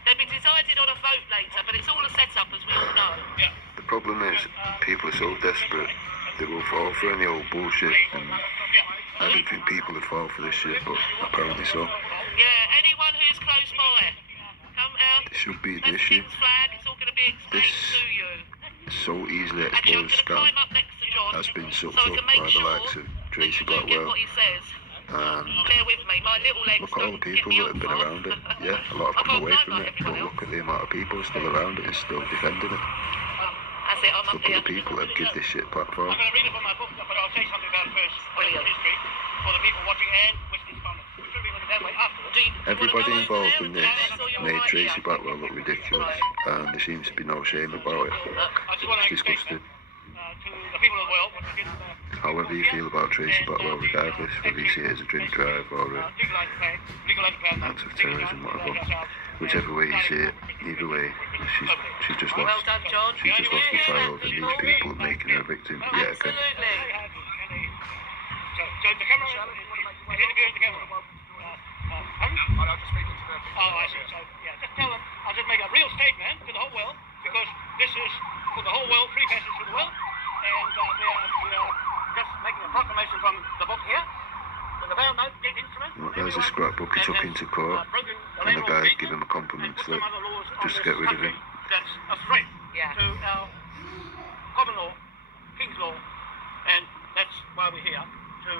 They'll be decided on a vote later, but it's all a setup, as we all know. The problem is, people are so desperate, they will fall for any old bullshit, and I didn't think people would fall for this shit, but apparently so. Yeah, anyone who's close by, come out. It should be That's this the shit. King's flag. It's all going to be explained This- to you. So easily Actually, I'm exposed going to scam climb up next to John has been sucked so I up can make by the sure likes of that Tracy you do get Blackwell what he says. Bear with me, my little legs Look at all the don't get people me that on have been fast. around it. Yeah, a lot I have come can't away drive from like it, but everyone look at the amount of people still around it and still defending it. That's it, I'm up Look here. at the people that give this shit platform. I'm going to read it from my book, but I'll say something about it first. Brilliant. History for the people watching and Western Scotland. We should be looking that way afterwards. Everybody involved in this made Tracy Blackwell look ridiculous, and there seems to be no shame about it. I just want to It's make a statement disgusting. to the people of the world. Once again, However you feel about Tracy Blackwell, regardless whether you see it as a drink drive or a act of terrorism, whatever, whichever way you see it, either way, she's just Well lost. done, John. She's just lost a child, and these people are making her a victim yet again. Absolutely. So the camera, interviewing the camera. Oh, I see. So, yeah, just tell them, I'll just make a real statement to the whole world, because this is for the whole world, free passage to the world, and we are just making a proclamation from the book here, with the veil note, dead instrument. Well, there's a scrapbook he took into court, and the guy gave him a compliment slip just to get rid of him. That's a threat Yeah. to our common law, King's law, and that's why we're here, to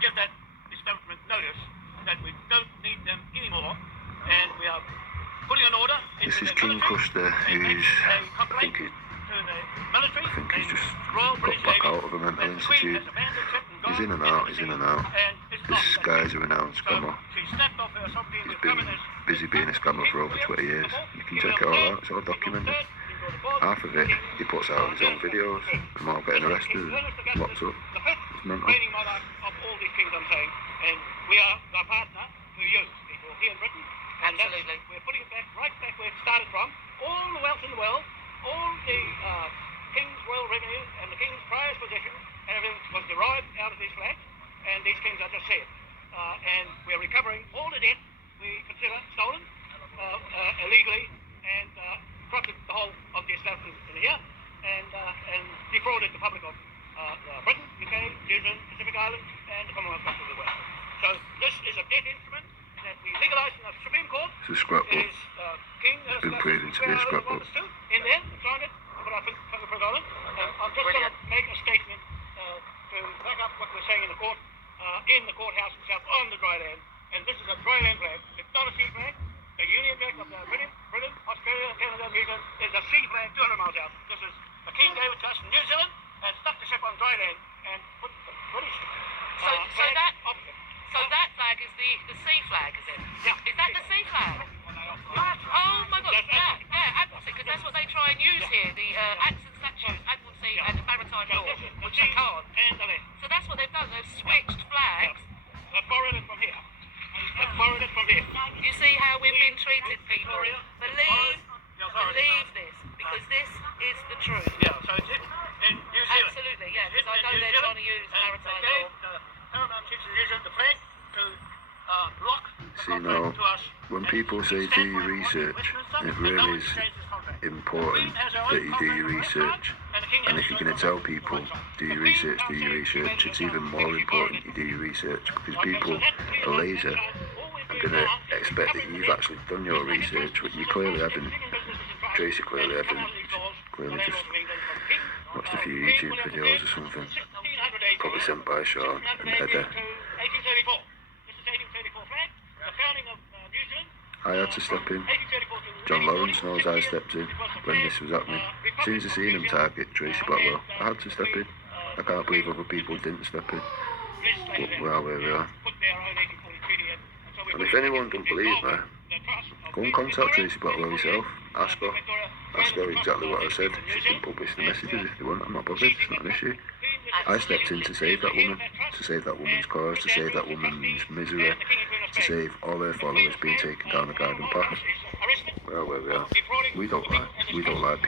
give that establishment notice that we don't need them anymore, and we are putting an order into This is the King military Custer, and making who's, a I complaint think, to the military he's and just Royal got British back Navy out of a mental that the Queen institute. has abandoned ship and He's gone in and into out, the he's in sea, and out. and it's This not guy's a renowned so scammer. she snapped off her sovereignty He's with been governors busy being a scammer for over 20 years. You can check it all out, it's all documented. Half of it he puts out on his own videos, and all getting arrested and locked up. the fifth It's mental. reigning monarch of all these things I'm saying, and we are the partner to you people here in Britain. And Absolutely. we're putting it back right back where it started from. All the wealth in the world, all the King's royal revenue and the King's prize possession and everything was derived out of these flags, and these kings are just said. And we're recovering all the debt we consider stolen illegally, and corrupted the whole of the establishment in here, and defrauded the public of Britain, UK, New Zealand, Pacific Islands, and the Commonwealth countries as well. So this is a debt instrument that we legalised in the Supreme Court. It's a scrapbook. It is King It's been proven to be a scrapbook. in there, signed it, put our fingerprint on it. I'm just going to make a statement to back up what we're saying in the court, in the courthouse itself on the dry land. And this is a dry land flag. It's not a sea flag. The Union Jack of Britain, Australia, Canada, New Zealand is a sea flag 200 miles out. This is the King gave it to us in New Zealand and stuck the ship on dry land and put the British flag opposite. So that flag is the sea flag, is it? Yeah. Is that the sea flag? Oh my God! Yeah, Admiralty, because that's what they try and use here. The Acts and Statutes, Admiralty and Maritime Law, which they can't. And the left. So that's what they've done. They've switched flags. They borrowed it from here. They borrowed it from here. You see how we've been treated, people. Believe this, because this is the truth. Yeah, so it's in New Zealand. Absolutely, yeah, because I know they're trying to use maritime They gave law. the paramount chiefs in New Zealand the flag to block the See, now, contract to us. when people say do your research, it really is important that you do your research. And if you're going to tell people, do your research, it's even more important you do your research, because people are lazy and going to expect that you've actually done your research, but you clearly haven't. Tracy clearly hasn't. Clearly just watched a few YouTube videos or something, probably sent by Sean and Edda. 1834. This is 1834 flag. The founding of New Zealand. I had to step in. John Lawrence knows I stepped in when this was happening. As soon as I seen him target Tracy Blackwell, I had to step in. I can't believe other people didn't step in. But we are where we are. And if anyone don't believe me, go and contact Tracy Blackwell yourself. Ask her. Ask her exactly what I said. She can publish the messages if they want. I'm not bothered. It's not an issue. I stepped in to save that woman, to save that woman's cause, to save that woman's misery, to save all her followers being taken down the garden path. Well, where we are. We don't lie. We don't lie.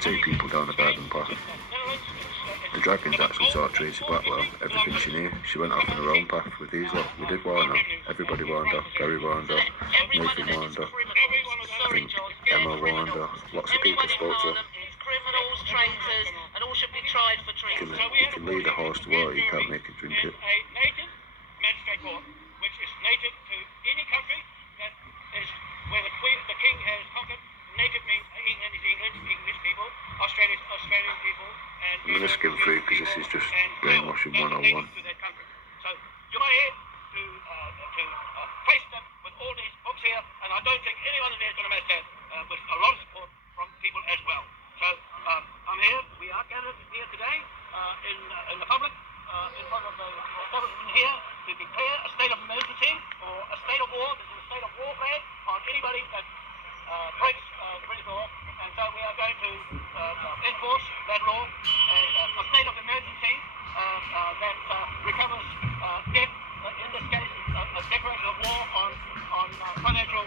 Take people down the garden path. The Dragons actually taught Tracy Blackwell everything she knew. She went off on her own path with these lot. We did warn her. Everybody warned her. Gary warned her. Nathan warned her. I think Emma warned her. Lots of people spoke to her. Criminals, traitors, and all should be tried for treason. You can lead a horse to water, you can't make it drink it. A native magistrate court, which is native to any country that is where the king has conquered. Native means England is English people, Australia is Australian people, and I'm going to skim through because this is just brainwashing 101. So you might hear here, and I don't think anyone in there is going to mess that with a lot of support from people as well. So I'm here. We are gathered here today in the public in front of the establishment here to declare a state of emergency or a state of war. This is a state of warfare on anybody that breaks the British law, and so we are going to enforce that law as a state of emergency that recovers debt, in this case a declaration of war on financial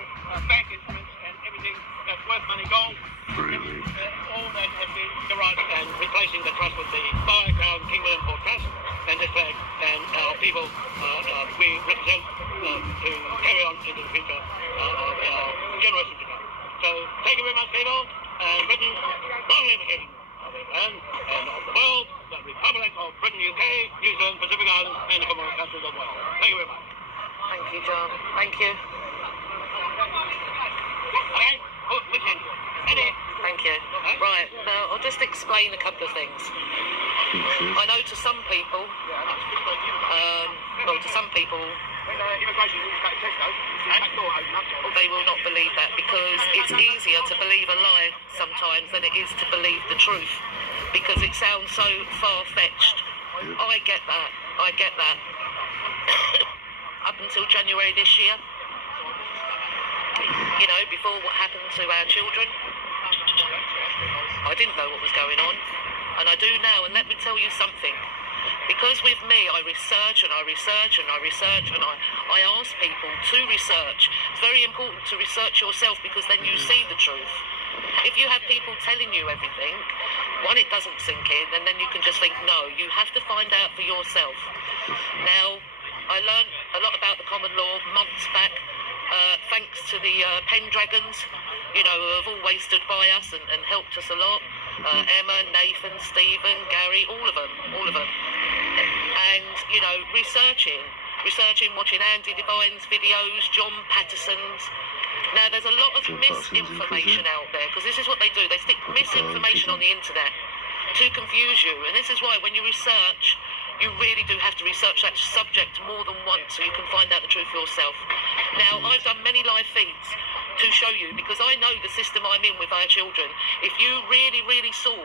bank instruments and everything that's worth money, gold, all that has been derived, and replacing the trust with the Star Crown King William Court Trust and this flag, and our people we represent to carry on into the future of our generations to come. So thank you very much, people, and Britain, long live the King of England and of the world, the Republic of Britain, UK, New Zealand, Pacific Islands, and the Commonwealth countries of the world. Thank you very much. Thank you, John. Thank you. Okay, oh, listen. Thank you. Right, now I'll just explain a couple of things. I know to some people, they will not believe that, because it's easier to believe a lie sometimes than it is to believe the truth, because it sounds so far-fetched. I get that. Up until January this year, you know, before what happened to our children, I didn't know what was going on, and I do now. And let me tell you something, because with me I research and I research and I research, and I ask people to research. It's very important to research yourself, because then you see the truth. If you have people telling you everything, one, it doesn't sink in, and then you can just think, no, you have to find out for yourself. Now, I learned a lot about the common law months back, thanks to the Pendragons, you know, who have always stood by us and helped us a lot. Emma, Nathan, Stephen, Gary, all of them. And, you know, researching, watching Andy Devine's videos, John Patterson's. Now, there's a lot of misinformation out there, because this is what they do. They stick misinformation on the internet to confuse you. And this is why when you research, you really do have to research that subject more than once so you can find out the truth for yourself. Now, I've done many live feeds to show you, because I know the system I'm in with our children. If you really, really saw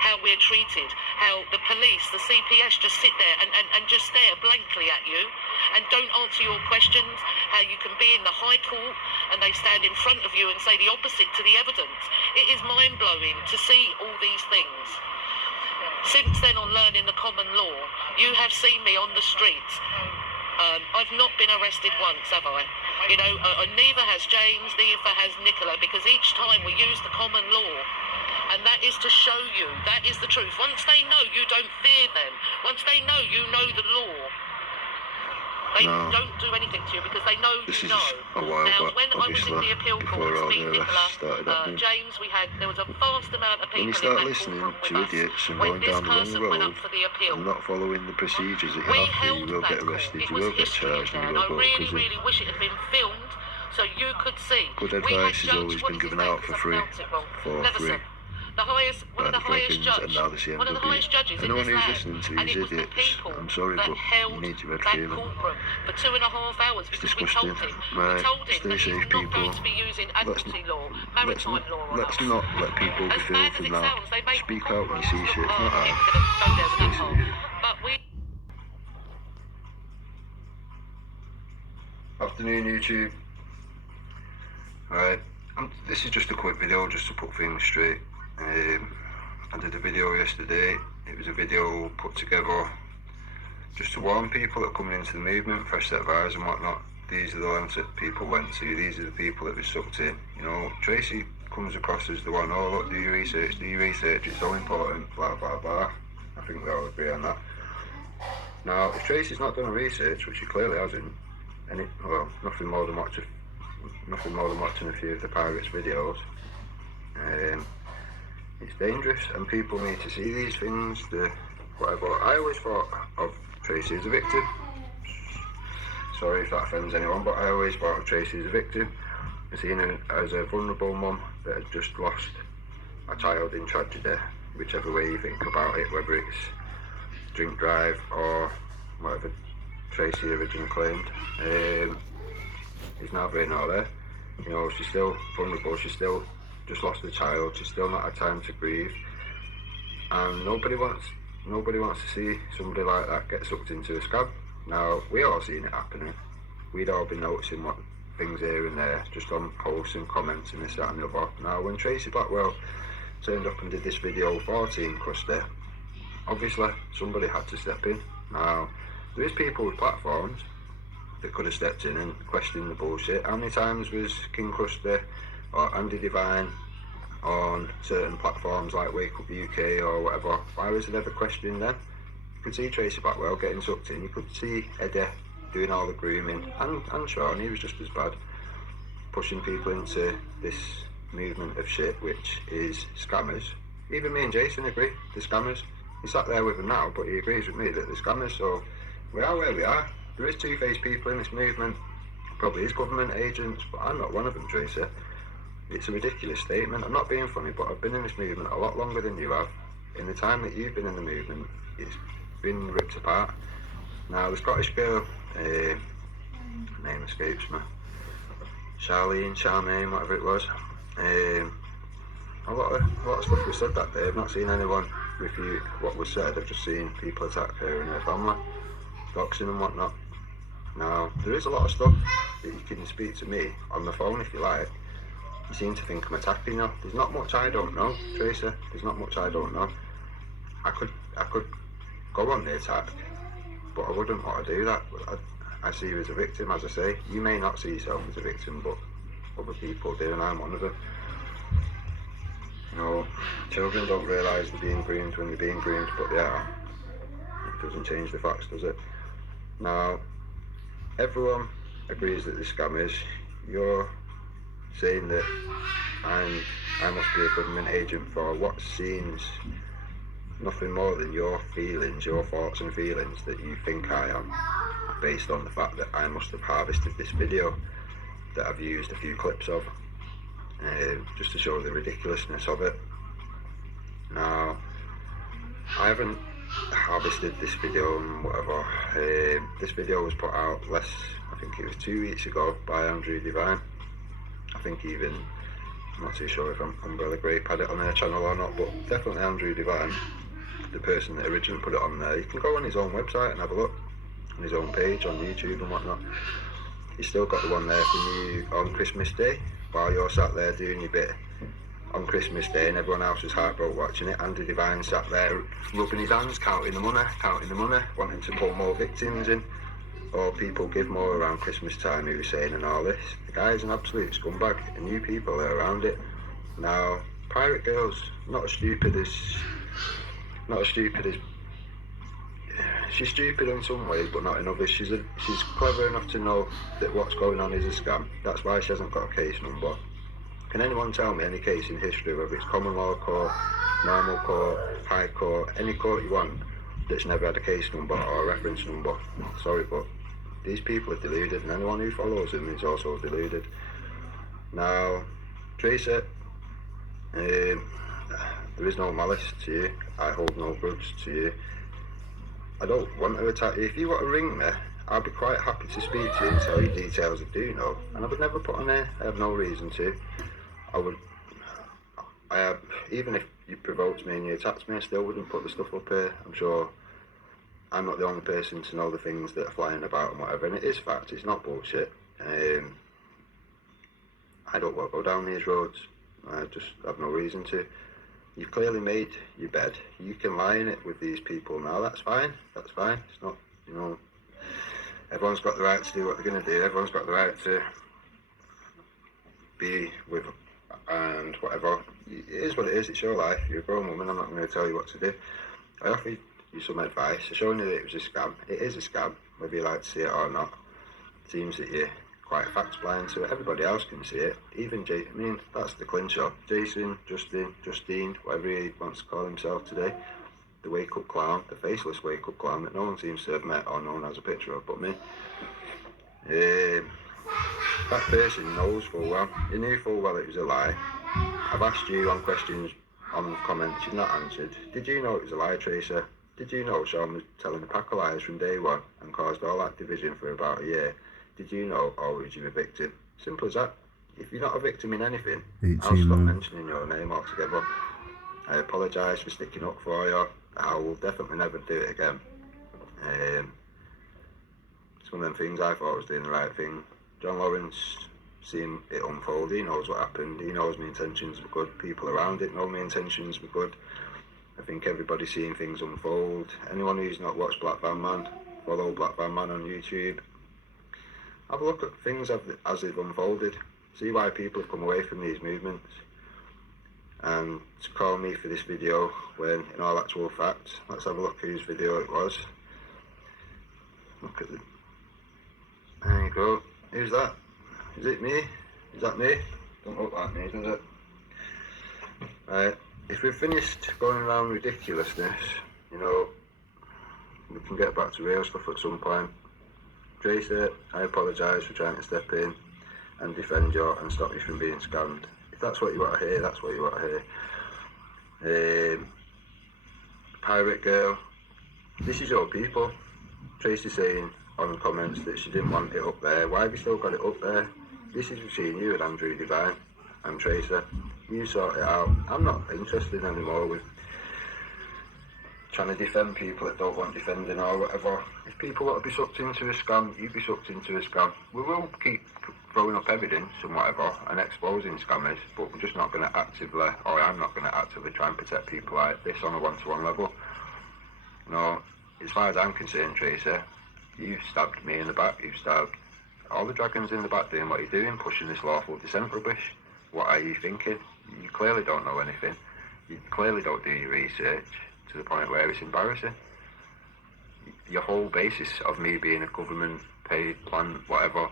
how we're treated, how the police, the CPS just sit there and just stare blankly at you and don't answer your questions, how you can be in the High Court and they stand in front of you and say the opposite to the evidence. It is mind-blowing to see all these things. Since then, on learning the common law, you have seen me on the streets. I've not been arrested once, have I? You know, neither has James, neither has Nicola, because each time we use the common law, and that is to show you, that is the truth. Once they know, you don't fear them. Once they know, you know the law. They don't do anything to you because they know you know. Now, when I was in the appeal court to meet Nicola, James, there was a vast amount of people in that courtroom with us. When this person went up for the appeal, and not following the procedures that you have to, you will get arrested, you will get charged, and you will go to prison. I really wish it had been filmed so you could see. Good advice has always been given out for free. One of the highest judges in Anyone this who's land, listening to and these it was the idiots, people I'm sorry, that but held you need your head that feeling. courtroom for 2.5 hours because we told him. Right, We told him stay that he's safe, not people. going to be using admiralty law, maritime law on Let's us. not let people be As bad as filthy it now. sounds, they make Speak out when you see shit, it's not we're hard. going to go down that path. But we... Afternoon, YouTube. Alright, this is just a quick video just to put things straight. I did a video yesterday. It was a video put together just to warn people that are coming into the movement, fresh set of eyes and whatnot. These are the lengths that people went to. These are the people that were sucked in. You know, Tracy comes across as the one, oh look, do your research, it's so important, blah blah blah. I think we all agree on that. Now, if Tracy's not done a research, which he clearly hasn't, and nothing more than watching a few of the Pirates videos, it's dangerous, and people need to see these things. Whatever. I always thought of Tracy as a victim. Sorry if that offends anyone, but I always thought of Tracy as a victim. I seen her as a vulnerable mum that had just lost a child in tragedy, whichever way you think about it, whether it's drink drive or whatever Tracy originally claimed. It's neither here nor there. You know, she's still vulnerable, she's still just lost a child, she's still not had time to grieve, and nobody wants to see somebody like that get sucked into a scam. Now, we all seen it happening. We'd all been noticing what things here and there, just on posts and comments and this, that and the other. Now, when Tracy Blackwell turned up and did this video for Team Krusty, obviously somebody had to step in. Now, there is people with platforms that could have stepped in and questioned the bullshit. How many times was King Krusty or Andy Divine on certain platforms like Wake Up UK or whatever? Why was it ever questioning them? You could see Tracy Blackwell getting sucked in, you could see Eddie doing all the grooming, and Sean, he was just as bad, pushing people into this movement of shit, which is scammers. Even me and Jason agree, the scammers. He sat there with them now, but he agrees with me that they're scammers, so we are where we are. There is two-faced people in this movement, probably is government agents, but I'm not one of them, Tracy. It's a ridiculous statement. I'm not being funny, but I've been in this movement a lot longer than you have. In the time that you've been in the movement, it's been ripped apart. Now, the Scottish girl, name escapes me, Charmaine, whatever it was, a lot of stuff was said that day. I've not seen anyone refute what was said. I've just seen people attack her and her family, doxing and whatnot. Now, there is a lot of stuff that you can speak to me on the phone if you like. You seem to think I'm attacking you. There's not much I don't know, Tracy. There's not much I don't know. I could go on the attack, but I wouldn't want to do that. I see you as a victim, as I say. You may not see yourself as a victim, but other people do, and I'm one of them. You know, children don't realise they're being groomed when they're being groomed, but they are. It doesn't change the facts, does it? Now, everyone agrees that the scammers. You're saying that I must be a government agent for what seems nothing more than your feelings, your thoughts and feelings that you think I am, based on the fact that I must have harvested this video that I've used a few clips of, just to show the ridiculousness of it. Now, I haven't harvested this video and whatever. This video was put out I think it was 2 weeks ago, by Andrew Divine. I think even, I'm not too sure if Umbrella Grape had it on their channel or not, but definitely Andrew Divine, the person that originally put it on there. You can go on his own website and have a look, on his own page, on YouTube and whatnot. He's still got the one there for you on Christmas Day, while you're sat there doing your bit on Christmas Day and everyone else was heartbroken watching it. Andrew Divine sat there rubbing his hands, counting the money, wanting to pull more victims in, or people give more around Christmas time, he was saying, and all this. The guy's an absolute scumbag, and you people are around it. Now, Pirate Girl's not as stupid as she's stupid in some ways, but not in others. She's clever enough to know that what's going on is a scam. That's why she hasn't got a case number. Can anyone tell me any case in history, whether it's common law court, normal court, high court, any court you want, that's never had a case number or a reference number? Sorry, but these people are deluded, and anyone who follows them is also deluded. Now, Tracy, there is no malice to you. I hold no grudge to you. I don't want to attack you. If you want to ring me, I'll be quite happy to speak to you and tell you details I do know. And I would never put on there. I have no reason to. Even if you provoked me and you attacked me, I still wouldn't put the stuff up here. I'm sure I'm not the only person to know the things that are flying about and whatever, and it is fact, it's not bullshit. I don't want to go down these roads. I just have no reason to. You've clearly made your bed. You can lie in it with these people now. That's fine. That's fine. It's not, you know, everyone's got the right to do what they're going to do. Everyone's got the right to be with and whatever. It is what it is. It's your life. You're a grown woman. I'm not going to tell you what to do. I offered you some advice, showing you that it was a scam. It is a scam, whether you like to see it or not. It seems that you're quite fact blind, so everybody else can see it. Even that's the clincher. Jason, Justin, Justine, whatever he wants to call himself today, the wake-up clown, the faceless wake-up clown that no one seems to have met or known as a picture of but me. That person knows full well. He knew full well it was a lie. I've asked you on questions, on comments, you've not answered. Did you know it was a lie, Tracy? Did you know Sean was telling a pack of lies from day one and caused all that division for about a year? Did you know, or was you a victim? Simple as that. if you're not a victim in anything, 18 I'll stop man. mentioning your name altogether. I apologise for sticking up for you. I will definitely never do it again. It's one of them things. I thought I was doing the right thing. John Lawrence, seeing it unfold, he knows what happened. He knows my intentions were good. People around it know my intentions were good. I think everybody's seeing things unfold. Anyone who's not watched Black Van Man, follow Black Van Man on YouTube. Have a look at things as they've unfolded. See why people have come away from these movements. And to call me for this video when, in all actual fact, let's have a look whose video it was. Look at the... There you go. Who's that? Is it me? Is that me? Don't look like me, does it? Right. If we've finished going around ridiculousness, you know, we can get back to real stuff at some point. Tracy, I apologise for trying to step in and defend you and stop you from being scammed. If that's what you want to hear, that's what you want to hear. Pirate Girl, this is your people. Tracy saying on the comments that she didn't want it up there. Why have you still got it up there? This is between you and Andrew Devine and Tracy. You sort it out. I'm not interested anymore with trying to defend people that don't want defending or whatever. If people want to be sucked into a scam, you be sucked into a scam. We will keep throwing up evidence and whatever and exposing scammers, but we're just not going to actively, or I'm not going to actively try and protect people like this on a one-to-one level. No, as far as I'm concerned, Tracy, you've stabbed me in the back, you've stabbed all the dragons in the back doing what you're doing, pushing this lawful dissent rubbish. What are you thinking? You clearly don't know anything. You clearly don't do your research to the point where it's embarrassing. Your whole basis of me being a government paid plan, whatever,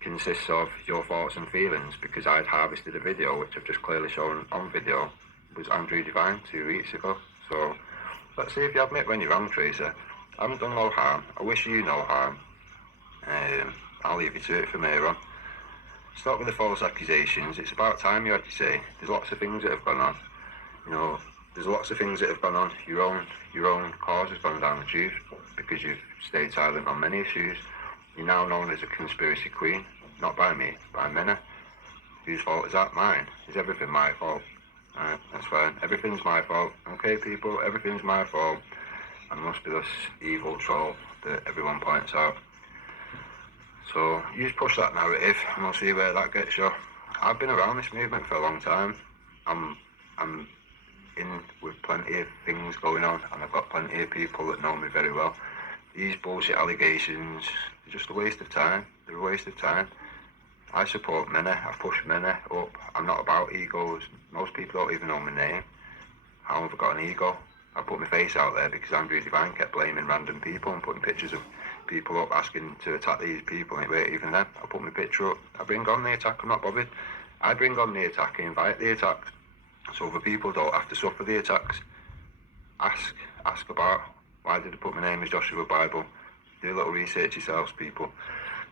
consists of your thoughts and feelings because I'd harvested a video, which I've just clearly shown on video, was Andrew Devine 2 weeks ago. So let's see if you admit when you're wrong, Tracy. I haven't done no harm. I wish you no harm. I'll leave you to it from here on. Stop with the false accusations. It's about time you had to say. There's lots of things that have gone on. You know, there's lots of things that have gone on. Your own cause has gone down the tube because you've stayed silent on many issues. You're now known as a conspiracy queen, not by me, by many. Whose fault is that? Mine. Is everything my fault? Alright, that's fine. Everything's my fault. Okay, people, everything's my fault. I must be this evil troll that everyone points out. So you just push that narrative and we'll see where that gets you. I've been around this movement for a long time. I'm in with plenty of things going on and I've got plenty of people that know me very well. These bullshit allegations are just a waste of time. They're a waste of time. I support many, I've pushed many up. I'm not about egos. Most people don't even know my name. How have I got an ego? I put my face out there because Andrew Devine kept blaming random people and putting pictures of people up asking to attack these people, and it weren't even them. I put my picture up, I bring on the attack, I'm not bothered. I bring on the attack, I invite the attacks, so other people don't have to suffer the attacks. Ask about why did I put my name as Joshua Bible. Do a little research yourselves, people.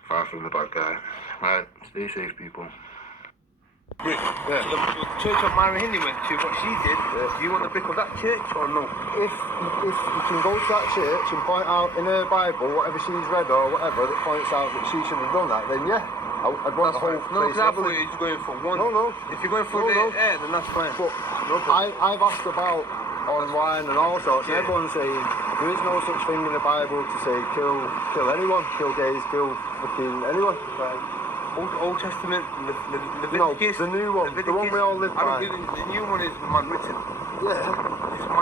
Far from the bad guy. Right, stay safe, people. Yeah. The church of Myra Hindley went to, what she did, do you want the brick of that church or no? If you can go to that church and point out in her Bible whatever she's read or whatever that points out that she should have done that, then yeah, I'd want the whole place. No, because I thought you're going for one. No. If you're going for air, then that's fine. But I've asked about online and all sorts, and everyone's saying there is no such thing in the Bible to say kill anyone, kill gays, kill fucking anyone. Right. Old Testament, Leviticus. No, the new one, the one we all live by. The new one is man written. Yeah.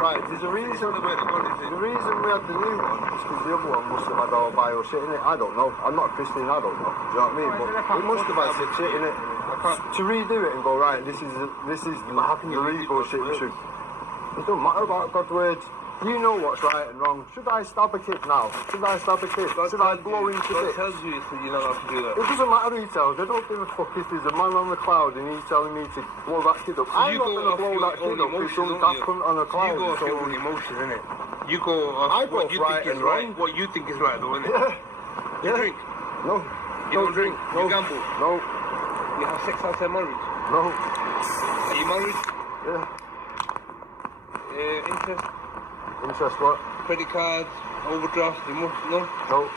Right, there's a reason. The reason we had the new one is because the other one must have had all Bible shit in it. I don't know. I'm not a Christian, I don't know. Do you know what I mean? But it must have had some shit in it. To redo it and go, right, this is the real shit we should. It doesn't matter about God's words. You know what's right and wrong. Should I stab a kid now? Should I stab a kid? Should I blow into bits? God tells you so you're not allowed to do that. It doesn't matter who he tells. I don't give a fuck if there's a man on the cloud and he's telling me to blow that kid up. I'm not going to blow that kid up with some daft cunt on a cloud. You go off your own emotion, innit? You go off what you think is right. What you think is right, though, innit? You drink? No. You don't drink? You gamble? No. You have sex outside marriage? No. Are you married? Yeah. Interest? Interest what? Credit cards, overdraft, no? No. So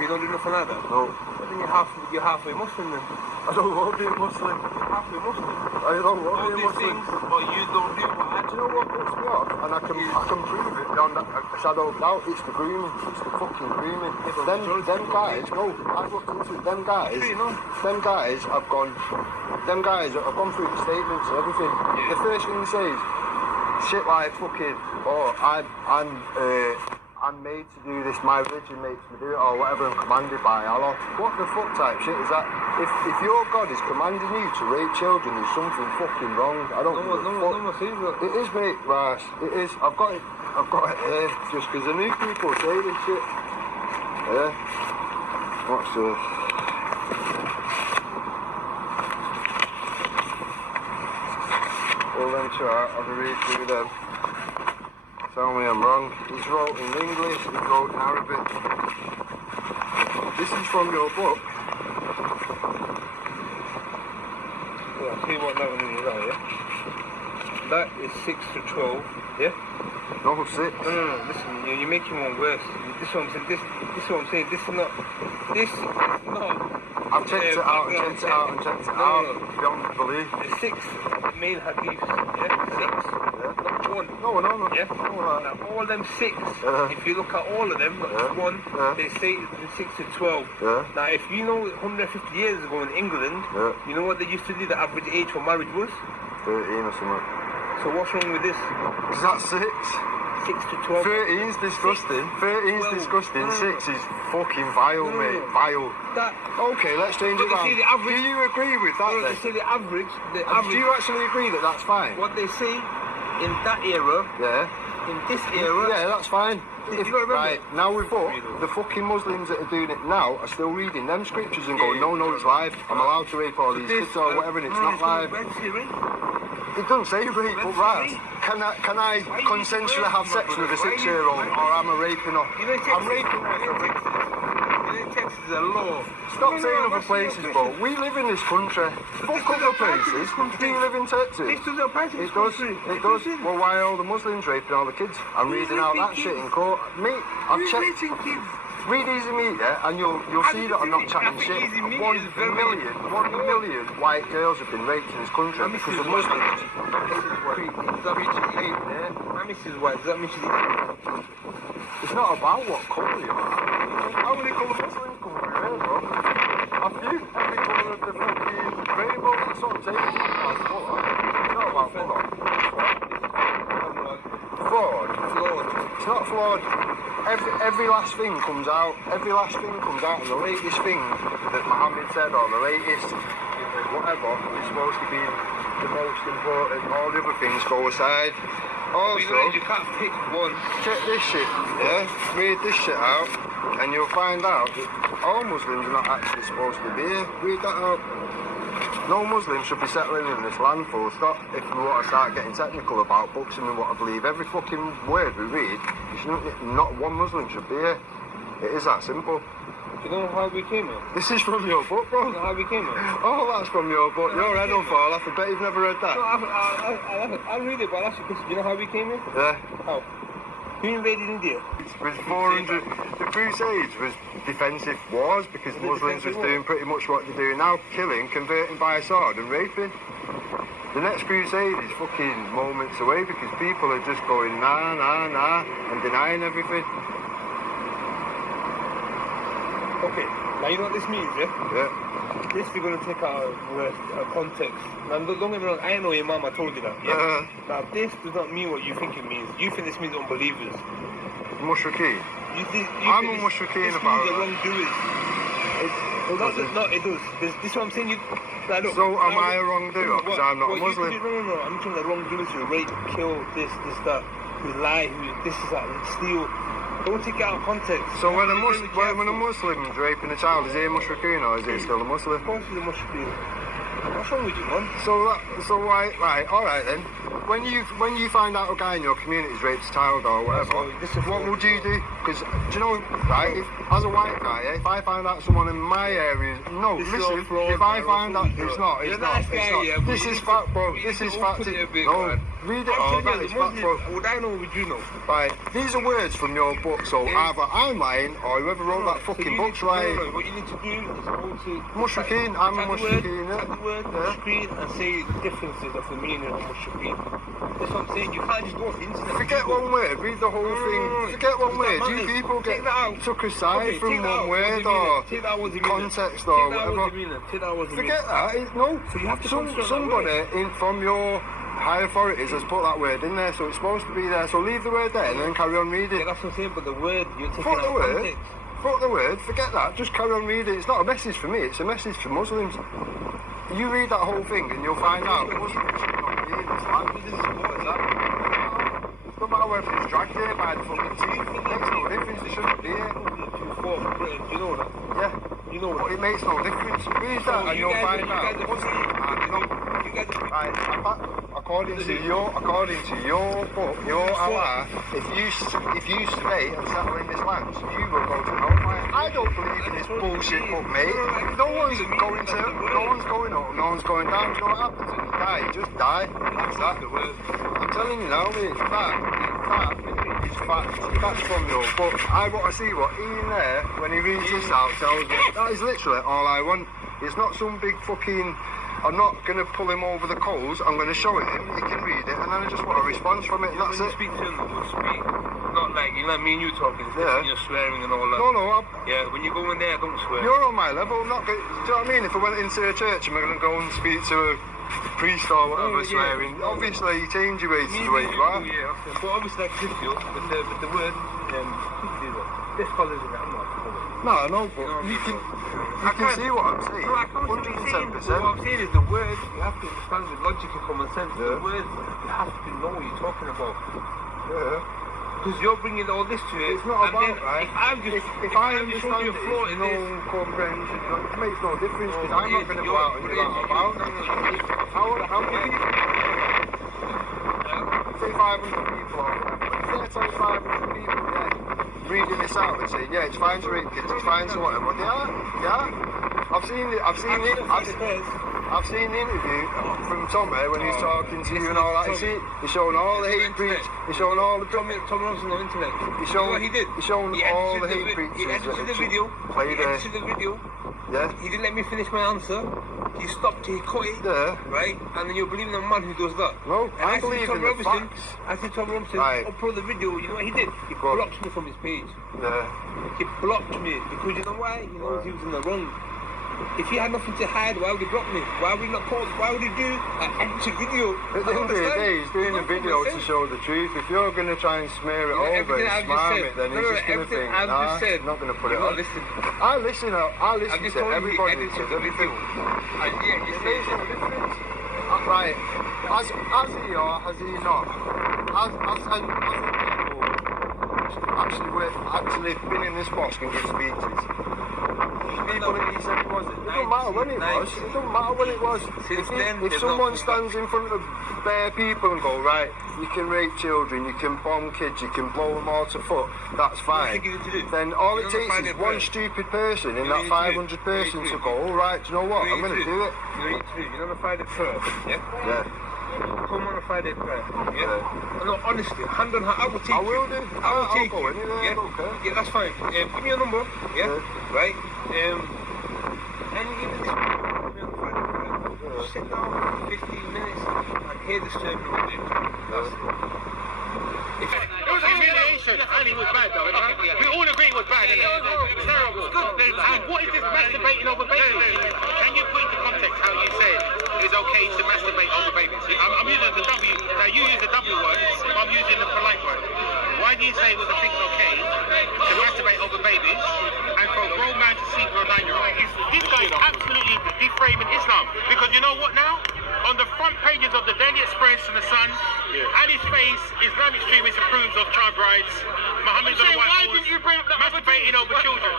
you don't do nothing like that? No. But then you're halfway Muslim then. I don't want to be a Muslim. You have to be Muslim. I don't want All to be a these Muslim. things, but you don't do what I Do you know what puts me off? And I can prove it beyond a shadow of doubt. It's the grooming. It's the fucking grooming. Them guys, no, I've looked into it. Them guys have gone. Them guys have gone through the statements and everything. Yeah. The first thing they say is shit like fucking, oh, I'm made to do this, my religion makes me do it, or whatever, I'm commanded by Allah. What the fuck type shit is that? If your God is commanding you to rape children, there's something fucking wrong. I don't give a fuck. It is, mate, right, it is. I've got it here, just because the new people say this shit. Yeah. What's this? All them two out, I'll read through them. Tell me I'm wrong. He's wrote in English, he wrote in Arabic. This is from your book. Yeah, I'll tell you what that one is, yeah? That is 6 to 12, yeah? No, 6. No, listen, you're making one worse. This is what I'm saying, this is what I'm saying, this is not... I've checked it out and checked it out and checked it out. Beyond belief. The 6 male hadiths, yeah? 6. Not 1. No. Yeah? Now, all them 6, if you look at all of them, not one, they say it's 6 to 12. Now, if you know 150 years ago in England, you know what they used to do, the average age for marriage was? 13 or something. So what's wrong with this? Is that 6? 6 to 12. 13's disgusting. 13's disgusting. 6 is fucking vile, mate. Vile. Okay, let's change it around. Do you agree with that then? They say the average. Do you actually agree that that's fine? What they say in that era. Yeah. In this era. Yeah, that's fine. Right, now we've got the fucking Muslims that are doing it now are still reading them scriptures and going, no, it's live. I'm allowed to rape all these kids or whatever, and it's not live. It doesn't say rape, but right. Can I consensually have sex with a 6-year-old, or am I raping her? I'm raping her. Texas is a law. Stop saying other places, bro. We live in this country. Fuck other places. Do you live in Texas? It does. It does. Well, why are all the Muslims raping all the kids? I'm reading out that shit in court. Mate, I've checked. Read Easy Meat, yeah, and you'll see that I'm not chatting shit. 1 million white girls have been raped in this country because of Muslims. My missus is white. Does that mean she's It's not about what colour you are. How many colour Muslims come through here, bro? A few. Every colour of the fucking rainbow. That's what I'm saying. It's not about colour. It's not about colour. Flawed. It's not flawed. Every last thing comes out. Every last thing comes out, and the latest thing that Muhammad said, or the latest whatever, is supposed to be the most important. All the other things go aside. Also, you can't pick one. Check this shit, yeah? Read this shit out, and you'll find out that all Muslims are not actually supposed to be here. Read that out. No Muslim should be settling in this land, full stop. If we want to start getting technical about books and we want to believe every fucking word we read, not one Muslim should be here. It is that simple. You know how we came here? This is from your book, bro. You know how we came here? Oh, that's from your book. Your head will fall off. I bet you've never read that. No, I'll read it, but I'll ask you a question. You know how we came here? Yeah. How? Who invaded India? It was 400. The Crusades was defensive wars because Muslims was doing pretty much what they're doing now, killing, converting by a sword and raping. The next crusade is fucking moments away because people are just going nah and denying everything. Okay, now you know what this means, yeah? Yeah. This we're going to take out of context. Now don't get me wrong, I know your mama told you that, yeah? Now this does not mean what you think it means. You think this means unbelievers. Mushrikeen? I'm a mushrikeen about it. This means the wrongdoers. No, it does. This is what I'm saying. Look, so am I a wrongdoer? Because I'm not a Muslim. No. I'm talking the wrongdoers who rape, kill, this, that, who lie, who this is that, steal. Don't take it out of context. So when a Muslim's raping a child, is he a mushrikeen or is he still a Muslim? Of course he's a mushrikeen. What's wrong with you, man? So why, right, alright then. when you find out a guy in your community's raped a child or whatever, what would you do? Because do you know, right? As a white guy, if I find out someone in my area, no, listen. If I find out, it's not. This is fact, bro. This is fact. No, read it all. That is fact, bro. Would I know? Would you know? Right. These are words from your book, so either I'm lying or whoever wrote that fucking book's lying. What you need to do is go to Mushrikeen. I'm a Mushrikeen. Take the word Mushrikeen and say the differences of the meaning of Mushrikeen. That's what I'm saying. You can't just go off the internet. Forget one word. Read the whole thing. Forget one word. Do people get took aside from one word or context or whatever? Forget that. No. So you have to somebody from your high authorities has put that word in there, so it's supposed to be there. So leave the word there and then carry on reading. Yeah, that's what I'm saying. But the word you're taking out of context. Fuck the word. Forget that. Just carry on reading. It's not a message for me. It's a message for Muslims. You read that whole thing and you'll find out Muslims should not be in this land. No matter whether it's dragged here by the fucking teeth, it makes no difference. It shouldn't be here. You know that? Yeah. You know but it makes no difference. Read that and you'll find out. According to your book, your Allah, if you stay and settle in this land, you will go to hellfire. I don't believe in this bullshit book, mate. No one's going up, no one's going down. You know what happens when you die? You just die. That's that. I'm telling you now, mate, it's fact. It's fact. That's from your book. I want to see what Ian there, when he reads this out, tells me. That is literally all I want. It's not some big fucking... I'm not going to pull him over the coals. I'm going to show it him. He can read it, and then I just want a response from it. And that's when it. You speak to him, we'll speak. Not like me and you talking. Yeah. You're swearing and all that. No. Yeah. When you go in there, don't swear. You're on my level. I'm not. Do you know what I mean? If I went into a church, am I going to go and speak to a priest or whatever swearing? Obviously, you change your ways to the way you are. Yeah. But obviously, like this deal with the word, this colour is I'm not. No, I know, but you can see what I'm saying. 110%. What I'm saying is the word, you have to understand with logic and common sense. The word, you have to know what you're talking about. Yeah. Because you're bringing all this to it. It's not about, right? If I understand your flaw in no comprehension, it makes no difference because I'm not going to go out and do that about. How many people? Say 500 people or whatever. Say 500 people, yeah. Reading this out and saying, yeah, it's fine to rape kids, it's fine to whatever. Yeah. I've seen the interview from Tommy when he's talking to you and all that. He's showing all the hate preachers. He's showing all the Tommy Robinson on the internet. He's showing what he did. He's showing all the hate preachers. He edited the video. Yeah. He didn't let me finish my answer. He stopped. He cut it. Yeah. Right. And then you're believing a man who does that. No, I believe in the facts. I said Tom Robinson, upload the video. You know what he did? He blocked me from his page. Yeah. He blocked me because you know why? He knows he was in the wrong. If he had nothing to hide, why would he block me? Why would he not call? Why would he do an empty video? At the end of the day, he's doing a video to show the truth. If you're going to try and smear it over and smarm it, then he's just going to think, nah, I'm not going to put it on. I listen to everybody that says everything. It makes no difference. Right, has he or has he not? Has people actually been in this mosque and give speeches? People that he said it wasn't. It doesn't matter when it was. It doesn't matter when it was. If someone stands in front of bare people and go, right, you can rape children, you can bomb kids, you can blow them all to foot, that's fine. Then all it takes is one stupid person in that 500 person to go, all right, do you know what, I'm going to do it. You know the Friday prayer, yeah? Yeah. Come on a Friday prayer, yeah? No, honestly, hand on heart, I will take you. I will do. I'll take go you. anywhere, Yeah? okay. Yeah, that's fine. Give me your number, yeah? Right? And even this Friday prayer, sit down for 15 minutes and hear the sermon of it. That's it. It was humiliation. Ali was bad though. We all agree it was bad, isn't it? Terrible. And what is this masturbating over babies? Can you put into context how you said it's okay to masturbate over babies? I'm using the W. Now you use the W word, but I'm using the polite word. Why do you say it was okay to masturbate over babies and for a grown man to sleep with a 9-year-old? This guy is absolutely deframing Islam. Because you know what now? On the front pages of the Daily Express and the Sun, Ali's face, Islamic extremists approves of child brides, Muhammad's on a white horse, masturbating over children.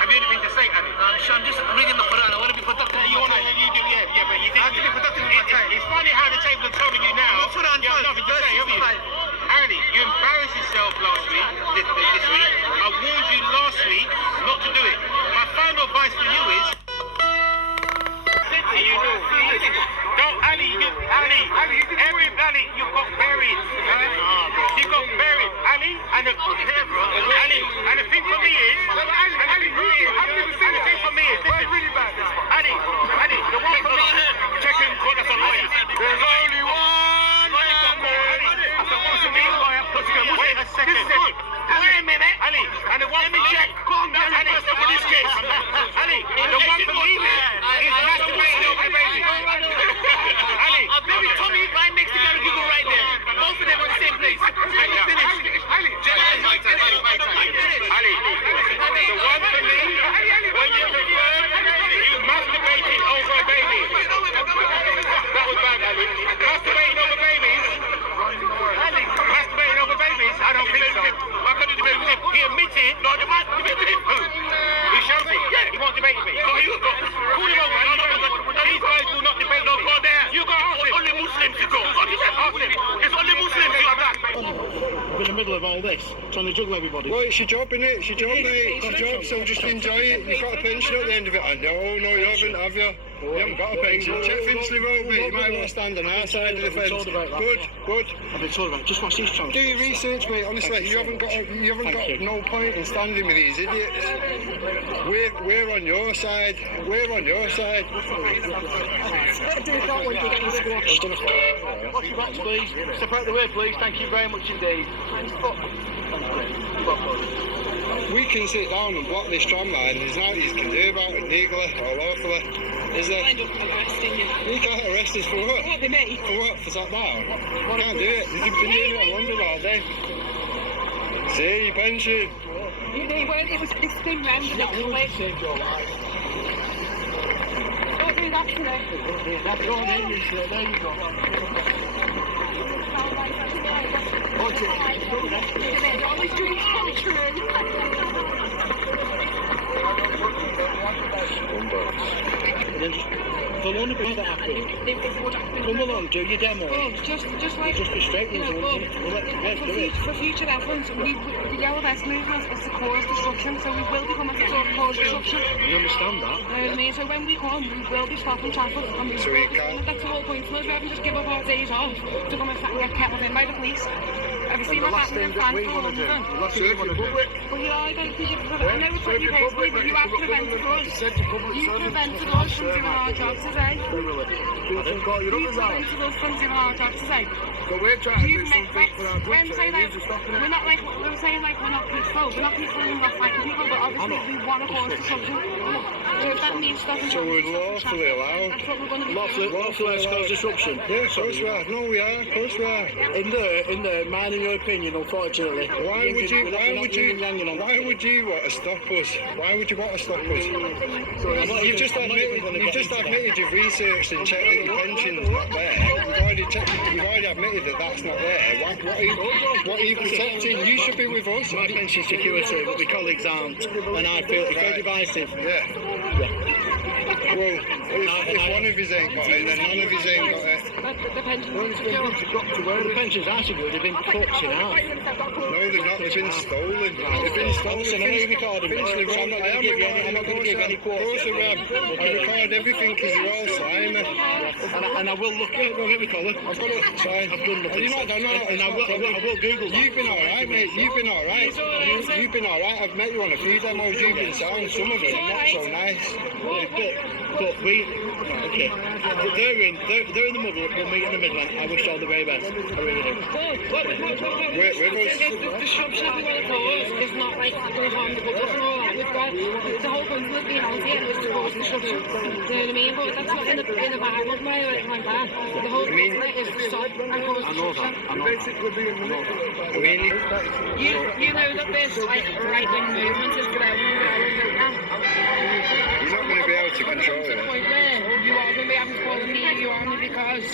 And you anything to say, Ali? I'm just reading the Quran. I want to be productive. You want to, yeah, but you have to be productive in my time. It's funny how the table are telling you now. You have nothing to say, have you? Ali, you embarrassed yourself last week, this week. I warned you last week not to do it. My final advice for you is. Don't, Ali, you got buried. You got buried, Ali, and the thing for me is, Ali, the one for me, check him, that's a lawyer. There's only one. Wait a second. Wait a minute, Ali, and the one for me, check. Ali, for this case, Ali, the one for me is masturbating over the baby. Ali, maybe Tommy right next to Gary Google right there. Both of them are the same place. Ali, the one for me, when you confirm, you masturbating over a baby. That was bad, Ali. Masturbating over babies. Masturbating over babies? I don't think so. Why couldn't you debate with him? He admitted. No, the man debated with him. Who? He showed me. Yeah, he won't debate with me. No, he will go. Call him over. These guys will not debate. No, go there. You go ask him. Only Muslims you go. Ask him. It's only Muslims you have that. In the middle of all this, trying to juggle everybody. Well, it's your job, innit? It's your job, mate. It's your job, so just enjoy it. You've got a pension at the end of it. No, you haven't, have you? You haven't got a pension. Check Finchley Road, mate. You might want to stand on our side of the fence. Good. I've been told about it. Just watch these channels. Do your research, mate. Honestly, you haven't got no point in standing with these idiots. We're on your side. We're on your side. Watch your backs, please. Step out the way, please. Thank you very much indeed. We can sit down and block this tram line. There's nothing you can do about it legally or lawfully. Is there? End up arresting you. You can't arrest us for what? It won't be me. For what? For that bar? You can't do it. You've been doing it in London all day. See, your pension. It's been rounded up the way. Don't do that today. That's your name, there you go. Watch it. All these dreams come true. Come on, about that happen. Come along, do your demo. Just like be straight with it. For future reference, the Yellow Vest movement is to cause destruction, so we will be coming to cause destruction. You understand that? I mean, so when we come, we will be stopping traffic. And So we can't. That's the whole point. So we haven't just give up our days off to come and get kettled in by the police. Have you seen the what's last thing that we want to do, Well, you are going to do I know it's what you personally, but you have prevented us. You prevented us from doing our job today. You prevented us from doing our job today. So we're trying to do something for our good we're not like, we're saying like we're not peaceful. We're not peaceful and we're not fighting people, but obviously we want to cause disruption. So if that means stopping So we're lawfully allowed. That's what we're going to be lawfully cause disruption. Yeah, of course we are. No, we are. Of course we are. In there, mine and your opinion, unfortunately. Why would you want to stop us? Why would you want to stop us? You've just admitted you've researched and checked that your pension's not there. We've already admitted that that's not there. What are you protecting? You should be with us. My pension security, but my colleagues aren't, and I feel it's very divisive. Yeah. Well, if one of us ain't got it, then none of us ain't got it. The pensions are The pensions are secure, they've been cut in half. No, they've not. They've been stolen. They've been stolen. I'm not going to give any quotes. Of course I am. I record everything because you're all slimy. And I will look at it, Colin. I've got it. Fine. I've done nothing. You're not done that. And I will Google that. You've been alright, mate. You've been alright. You've been alright. I've met you on a few demos. You've been sound. Some of them are not so nice. But we, okay, they're in the middle, we'll meet in the middle, I wish all the very best, I really do. The disruption that we want to cause is not like going to harm the public and all that. We've got the whole point of being out here was to cause disruption. Do you know what I mean? But that's not in a violent way or anything like that. The whole point of it is to stop and cause disruption. You know that this like right-wing movement is growing in Ireland, don't you? You're not going to be able to control it. You are going to be having to call the media on me because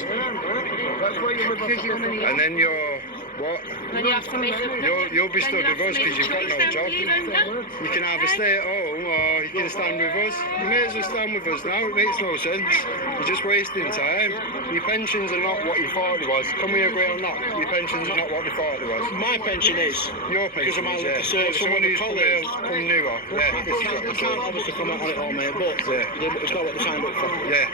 you're going to need. And then you're what? Then you have to make it. You'll be stuck with us because you've got no job. You can either stay at home or you can stand with us. You may as well stand with us now. It makes no sense. You're just wasting time. Your pensions are not what you thought it was. Can we agree on that? Your pensions are not what we thought it was. My pension is. Your pension is, yeah. Someone who's come newer. Yeah. You can't obviously come out on it all, mate, but it's not what they signed up for. Yeah.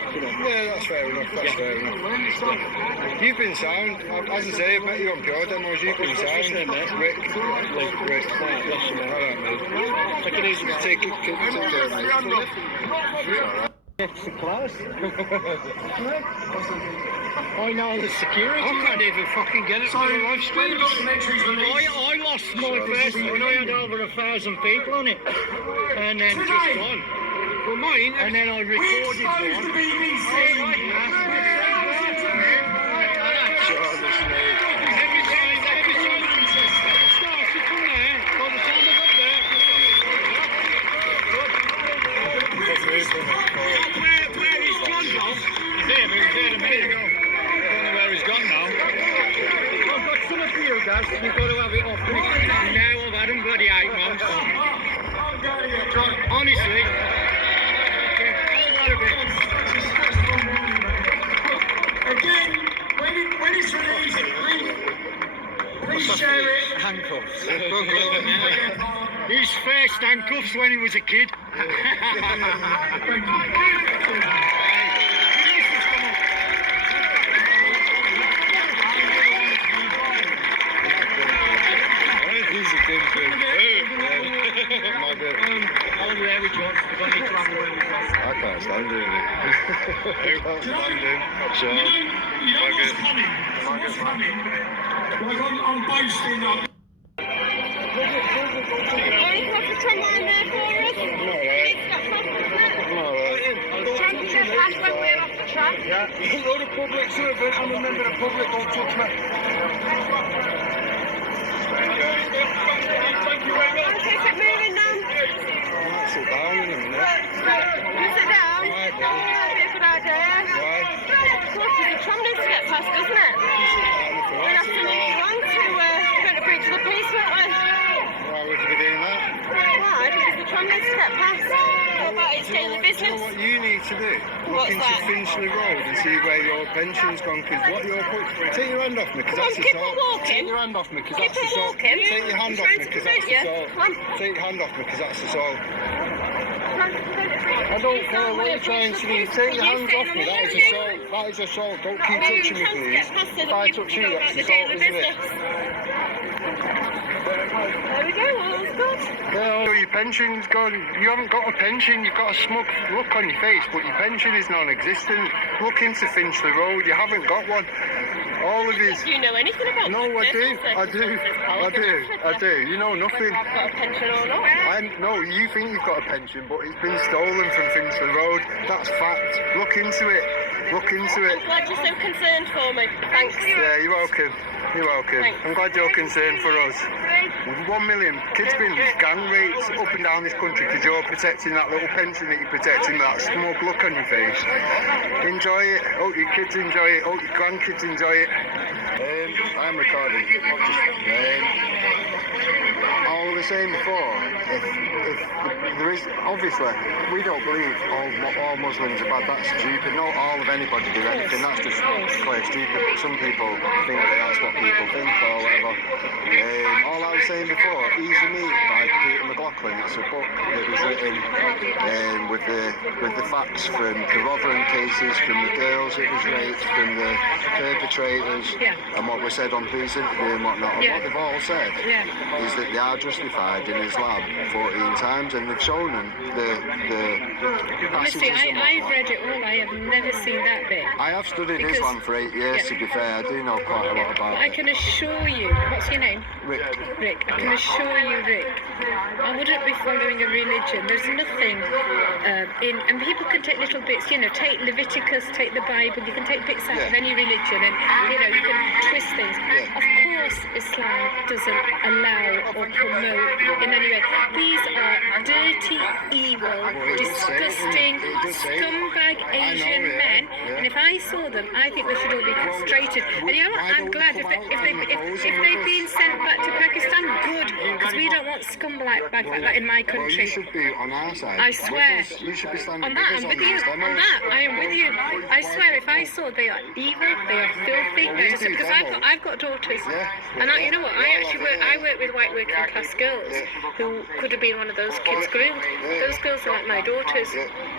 Yeah, that's fair enough. That's fair enough. You've been sound. As I say, I've met you on pure demos. You've been sound. What's your name, mate? Rick. Rick. Alright, bless you, mate. Alright, mate. Take it easy, mate. Take it easy, mate. It's close. I know the security. I can't even fucking get it to the live stream. I lost my first one. I had over 1,000 people on it, and then just one. Well, mine. And then I recorded one. You've got to have it off. Now I've had them bloody 8 months. Honestly. Again, when it's released, please share it. Handcuffs. His first handcuffs when he was a kid. I'll be there with John because I need to have a word with John. I can't stand doing it. I can't stand him. So, you know what's coming? What's coming? Like I'm boasting of. Any coffee from mine there for us? Trying to check last when we're off the track. Yeah, you're the public servant and remember the public don't touch me. Keep it moving down. I might sit down in a minute. You sit down? Why? That'd be a good idea. Why? Well, the tram needs to get past, doesn't it? We'll have to move along to going to Bridge of the Peace, won't we? Why would you be doing that? Why? Because the tram needs to get past. How about its daily business? Do you know what you need to do? Look What's into that? Finchley Road and see where your pension's gone, because what you're putting... Take your hand off me, because Come on, that's keep assault. on walking. Take your hand off me, because Keep that's on assault. walking. Take your hand I'm off trying me, to because prevent that's you. assault. Come on. Take your hand off me, because that's assault. Trying to prevent it from- I don't care what you're trying to do. Take your hands off me, that is assault. That is assault. Don't keep touching me, please. If I touch you, that's assault, isn't it? There we go, all's good. Yeah, your pension's gone. You haven't got a pension. You've got a smug look on your face, but your pension is non-existent. Look into Finchley Road. You haven't got one. All of his. Do you know anything about No, I do. I do. You know nothing. Whether I've got a pension or not. No, you think you've got a pension, but it's been stolen from Finchley Road. That's fact. Look into it. Look into it. I'm glad you're so concerned for me. Thanks. Yeah, you're welcome. You're welcome. Thanks. I'm glad you're concerned for us. 1 million kids been gang raped up and down this country because you're protecting that little pension that you're protecting, that smug look on your face. Enjoy it. Hope your kids enjoy it. Hope your grandkids enjoy it. I'm recording. I was saying before, if there is, obviously, we don't believe all Muslims are bad. That's stupid. Not all of anybody do anything. That's just clear stupid. But some people think that that's what people think or whatever. All I was saying before, Easy Meat by Peter McLaughlin. It's a book that was written with the facts from the Rotherham cases, from the girls that was raped, from the perpetrators, and what was said on police interview and whatnot. And what they've all said is that they are justified in Islam 14 times, and they've shown them the passages. Honestly, I've read it all. I have never seen that bit. I have studied Islam for 8 years, to be fair. I do know quite a lot about I it. can assure you, what's your name? Rick. Rick. I can assure you, Rick, I wouldn't be following a religion. There's nothing and people can take little bits, take Leviticus, take the Bible, you can take bits out of any religion and, you can twist things. Of course, Islam doesn't allow or promote in any way. These are dirty, evil, disgusting, scumbag Asian men, and if I saw them, I think they should will be castrated. And you know what? I'm glad if they've been sent back to Pakistan, good, because we don't want scumbags like that in my country. Well, you should be on our side. I swear. You should be standing On that, I'm with you. On that, I am with you. I swear, if I saw they are evil, they are filthy, because I've got daughters, and you know what? I work with white working class girls who could have been one of those kids groomed. Those girls are like my daughters.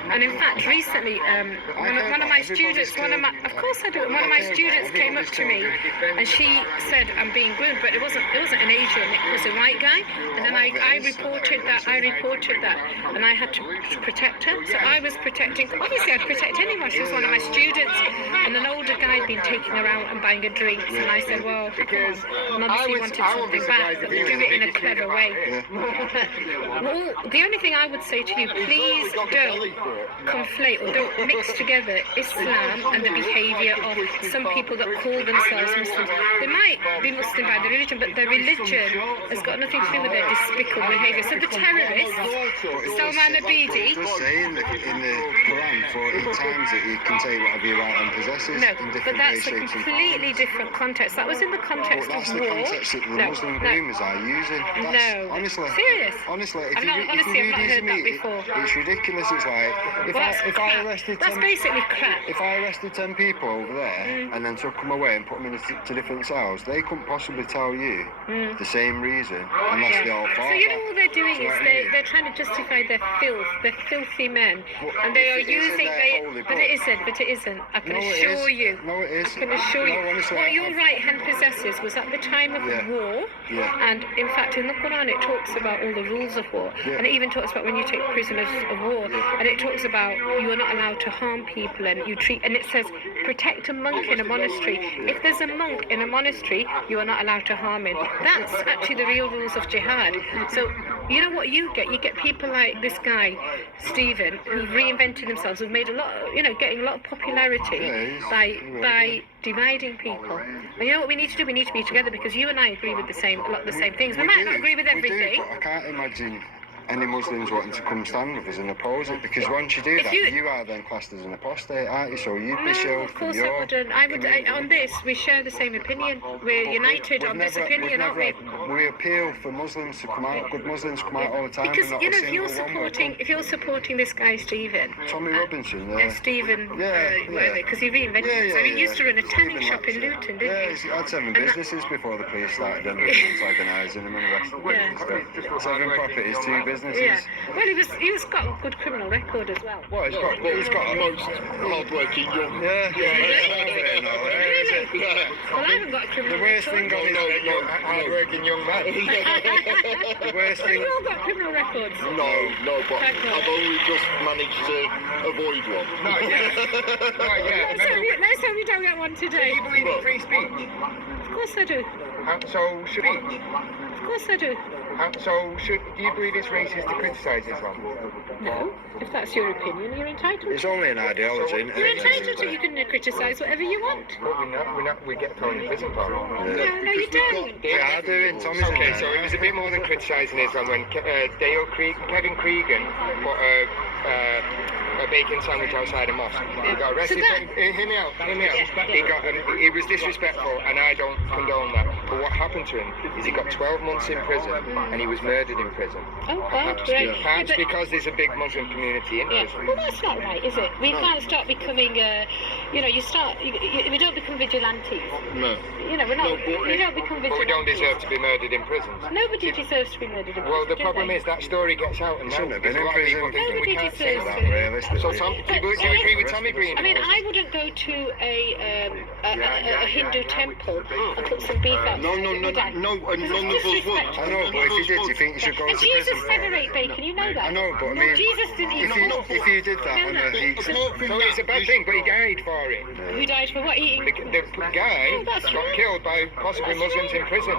And in fact, recently, one of my students, of course I do. One of my students came up to me, and she said, "I'm being groomed," but it wasn't an Asian, it was a white guy. And then I reported that, and I had to protect her. So I was protecting. Obviously, I'd protect anyone. She was one of my students, and an older guy had been taking her out and buying her drinks, and I said, "Well, because and obviously wanted something back, but we do it in a clever way." Well, the only thing I would say to you, please don't conflate or don't mix together Islam and the behaviour of some people that call themselves Muslims. They might be Muslim by their religion, but their religion has got nothing to do with their despicable behaviour. So the terrorists, Salman Abidi... It does say in the Quran 14 times that you can say whatever you like and possess it. No, but that's a completely different context. That was in the context of war. That's the context that the Muslim groomers are using. No. Honestly. Serious? Honestly, if I've you not heard that before. It's ridiculous. It's like if I arrested that's basically crap. If I arrested 10 people over there and then took them away and put them into different cells, they couldn't possibly tell you the same reason unless they all fought. So you know all they're doing is they're trying to justify their filth. They're filthy men, and they are using but it isn't. I can assure you. No, it is. I can assure you. Honestly, what your right hand possesses was at the time of the war, and in fact in the Quran it talks about all the rules of war, and it even talks about when you take prisoners of war, and it talks about you are not allowed to harm people, and you treat, and it says protect a monk in a monastery. If there's a monk in a monastery, you are not allowed to harm him. That's actually the real rules of jihad. So you know what you get? You get people like this guy, Stephen, who've reinvented themselves, who've made a lot, getting a lot of popularity by dividing people. And you know what we need to do? We need to be together, because you and I agree with a lot of the same things. We might not agree with everything. We do, but I can't imagine any Muslims wanting to come stand with us and oppose it, because once you do that, you are then classed as an apostate, aren't you? So you'd be shielded from your... No, of course I wouldn't. On this, we share the same opinion. We're united on this opinion, aren't we? We appeal for Muslims to come out, good Muslims to come out all the time. Because, if you're supporting this guy, Stephen... Tommy Robinson, Stephen, because he reinvented himself. He used to run a tanning shop in Luton, didn't he? He had 7 businesses before the police started organising him and arresting him. 7 properties, 2 businesses. Yeah. Well, he's got a good criminal record as well. Well, he's got the most hard-working young. Really? Well, I haven't got a criminal record. The worst thing on is hard-working young man. The worst thing. Have you all got criminal records? No, but I've only just managed to avoid one. Let's hope you don't get one today. Do you believe in free speech? Of course I do. So should we? Of course I do. Do you believe it's racist to criticise Islam? No. If that's your opinion, you're entitled. It's only an ideology. You're entitled to. You can criticise whatever you want. But we get thrown in prison for it. No, you don't. They are doing. Tommy's okay, so it was a bit more than criticising Islam when Kevin Cregan put a bacon sandwich outside a mosque. He got arrested. Hear me out. He was disrespectful, and I don't condone that. But what happened to him is he got 12 months in prison, and he was murdered in prison. Oh, God, right. Perhaps because there's a big Muslim community in prison. Well, that's not right, is it? We can't start becoming, we don't become vigilantes. No. We don't become vigilantes. But we don't deserve to be murdered in prisons. Nobody deserves to be murdered in prison. Well, the problem is that story gets out, and now there's a lot of people thinking we can't say that. So, Tom, do you agree with Tommy being? I mean, I wouldn't go to a Hindu temple and put some beef out. No, and none of us would. I know, but if you did, you think you should go to prison? Jesus never ate bacon, you know that. I know, but I mean, Jesus didn't eat if you did that on a heat... So it's a bad thing, but he died for it. Who died for what? Eating? The guy got killed by possibly Muslims in prison.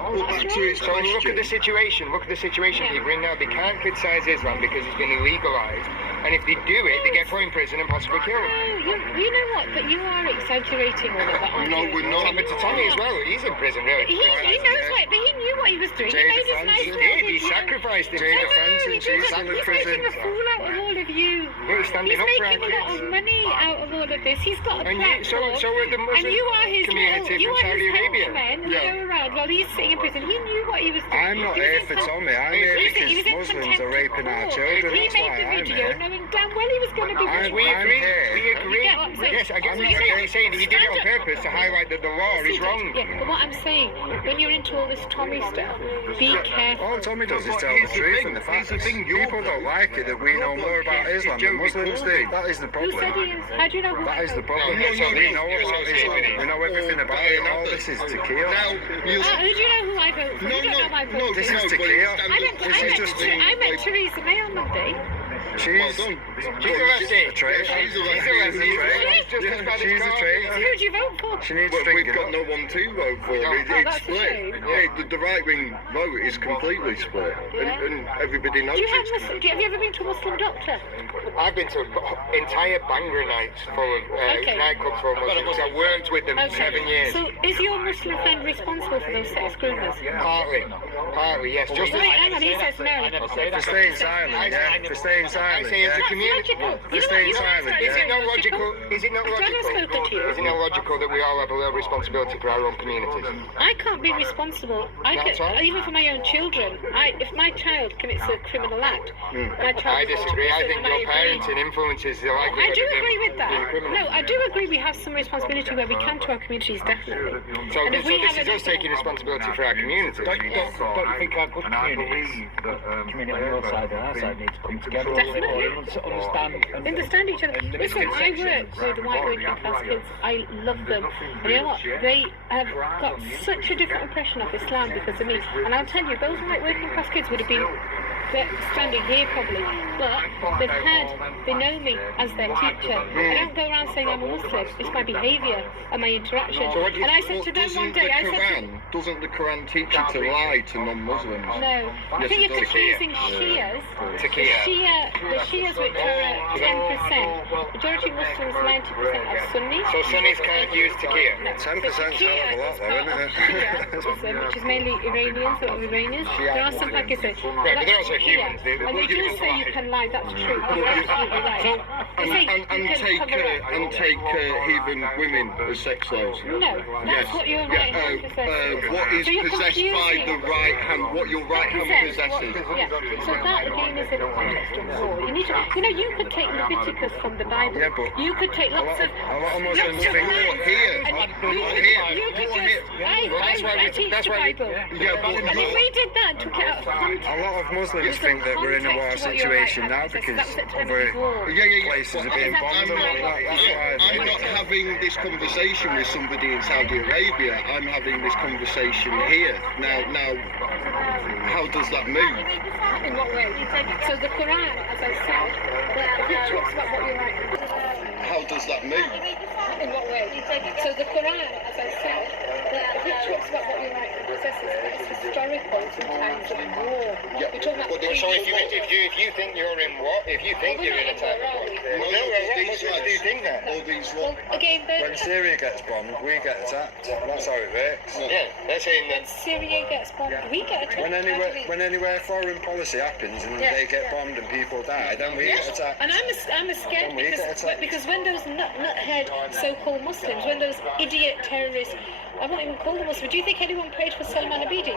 So look at the situation. People in now. They can't criticise Islam because it's been illegalised. And if they do it, they get put in prison and possibly killed. No, you know what? But you are exaggerating all of that, aren't you? We're not. Happened to Tommy as well. He's in prison, really. He knows what, but he knew what he was doing. He made his nice. He did. He sacrificed himself. He's making a fool out of all of you. He's standing up for our making a lot kids. of money out of all of this. He's got a And platform. so are the Muslim and you are his community you from are Saudi his Arabia. henchmen who Yeah. go around while he's sitting in prison. He knew what he was doing. I'm not He was here in for con- Tommy. I'm here he because was in Muslims contempt are of raping our court. children. He That's made why the I'm video here. knowing damn well he was going to be We watched. agree. We You agree. get what I'm saying? Yes, I get So what you you're know, saying. He did it on stand up. purpose to highlight that the law is wrong. Yeah, but what I'm saying, when you're into all this Tommy stuff, be careful. All Tommy does is tell the truth and the facts. People don't like it that we know more about Islam than Muslims do. That is the Who problem. said he is? How do you know who That I is the vote? problem. So we know about Islam. We know everything about it. All this is to kill. Who do you know who I vote for? You don't know my vote. This is to kill. I met Theresa May on Monday. She's a traitor. She's a traitor. Who do you vote for? She needs Well, stringing we've got up. no one to vote for. It's that's a split. shame. Yeah, the right wing vote is completely split, and everybody knows Do you have it's Muslim? Have you ever been to a Muslim doctor? I've been to entire Bangor nights full of nightclubs for Muslims. I worked with them 7 years. So is your Muslim friend responsible for those sex groomers? Partly, yes. Just Wait, hang on, he says no. for staying silent, yeah. For staying silent, I say it's a community. For staying silent, Is it yeah. not logical? Is it not logical? Is it not logical that we all have a little responsibility for our own communities? I can't be responsible. That's right. Even for my own children. If my child commits a criminal act, my child. I disagree. I think your parenting influences the likelihood I do of them agree with being that. a criminal. No, I do agree we have some responsibility where we can to our communities, definitely. So, And if we this have is us taking responsibility for our community. Don't you think our good communities, community on your side and our side, need to come together a little bit more and Understand each other. Listen, I work with white working class kids. I love them. And you know what? They have got such a different impression of Islam because of me. And I'll tell you, those white working class kids would have been standing here probably, but they know me as their teacher. I don't go around saying I'm a Muslim. It's my behaviour and my interaction. And I said to them one day, Doesn't the Quran teach you to lie to non-Muslims? No. I think you're confusing Shias. The Shias, which are 10%. Majority Muslims, 90% are Sunnis. So Sunnis can't use taqiyya. No. 10%'s a hell of a lot, though, isn't it? Shia, which is mainly Iranians, a lot of Iranians. There are some Pakistanis. Right, but they're also humans. And they do say you can lie, that's true. You're absolutely right. And take heathen women as sex slaves. No, that's what your right hand possesses. What is So you're possessed by confusing the it. right hand? What your right hand possesses? Yeah. So that again is in the context of war. You need to, you could take Leviticus from the Bible. Yeah, but you could take lots of Muslims think you could just. I teach the Bible. And if we did that and took it out of context. A lot of Muslims think that we're in a war situation now because other places are being bombed and all that. That's why I'm not having this conversation with somebody in Saudi Arabia. I'm having this conversation here. Now, how does that move? In what way? So the Quran, as I said, it talks about what you're right. How does that move? In what way? So the Quran, as I said, it talks about what you're right and possesses, but it's historical in times of war. We're talking about so if you think you're in what? If you think you're in a time of war, Muslims do think that. Well, again, when Syria gets bombed, we get attacked. That's how it works. Yeah, they're saying that Syria gets bombed, we get attacked. When anywhere foreign policy happens and they get bombed and people die, then we get attacked. And I'm scared because when those nuthead so-called Muslims, when those idiot terrorists, I won't even call them Muslims. Do you think anyone prayed for Salman Abidi?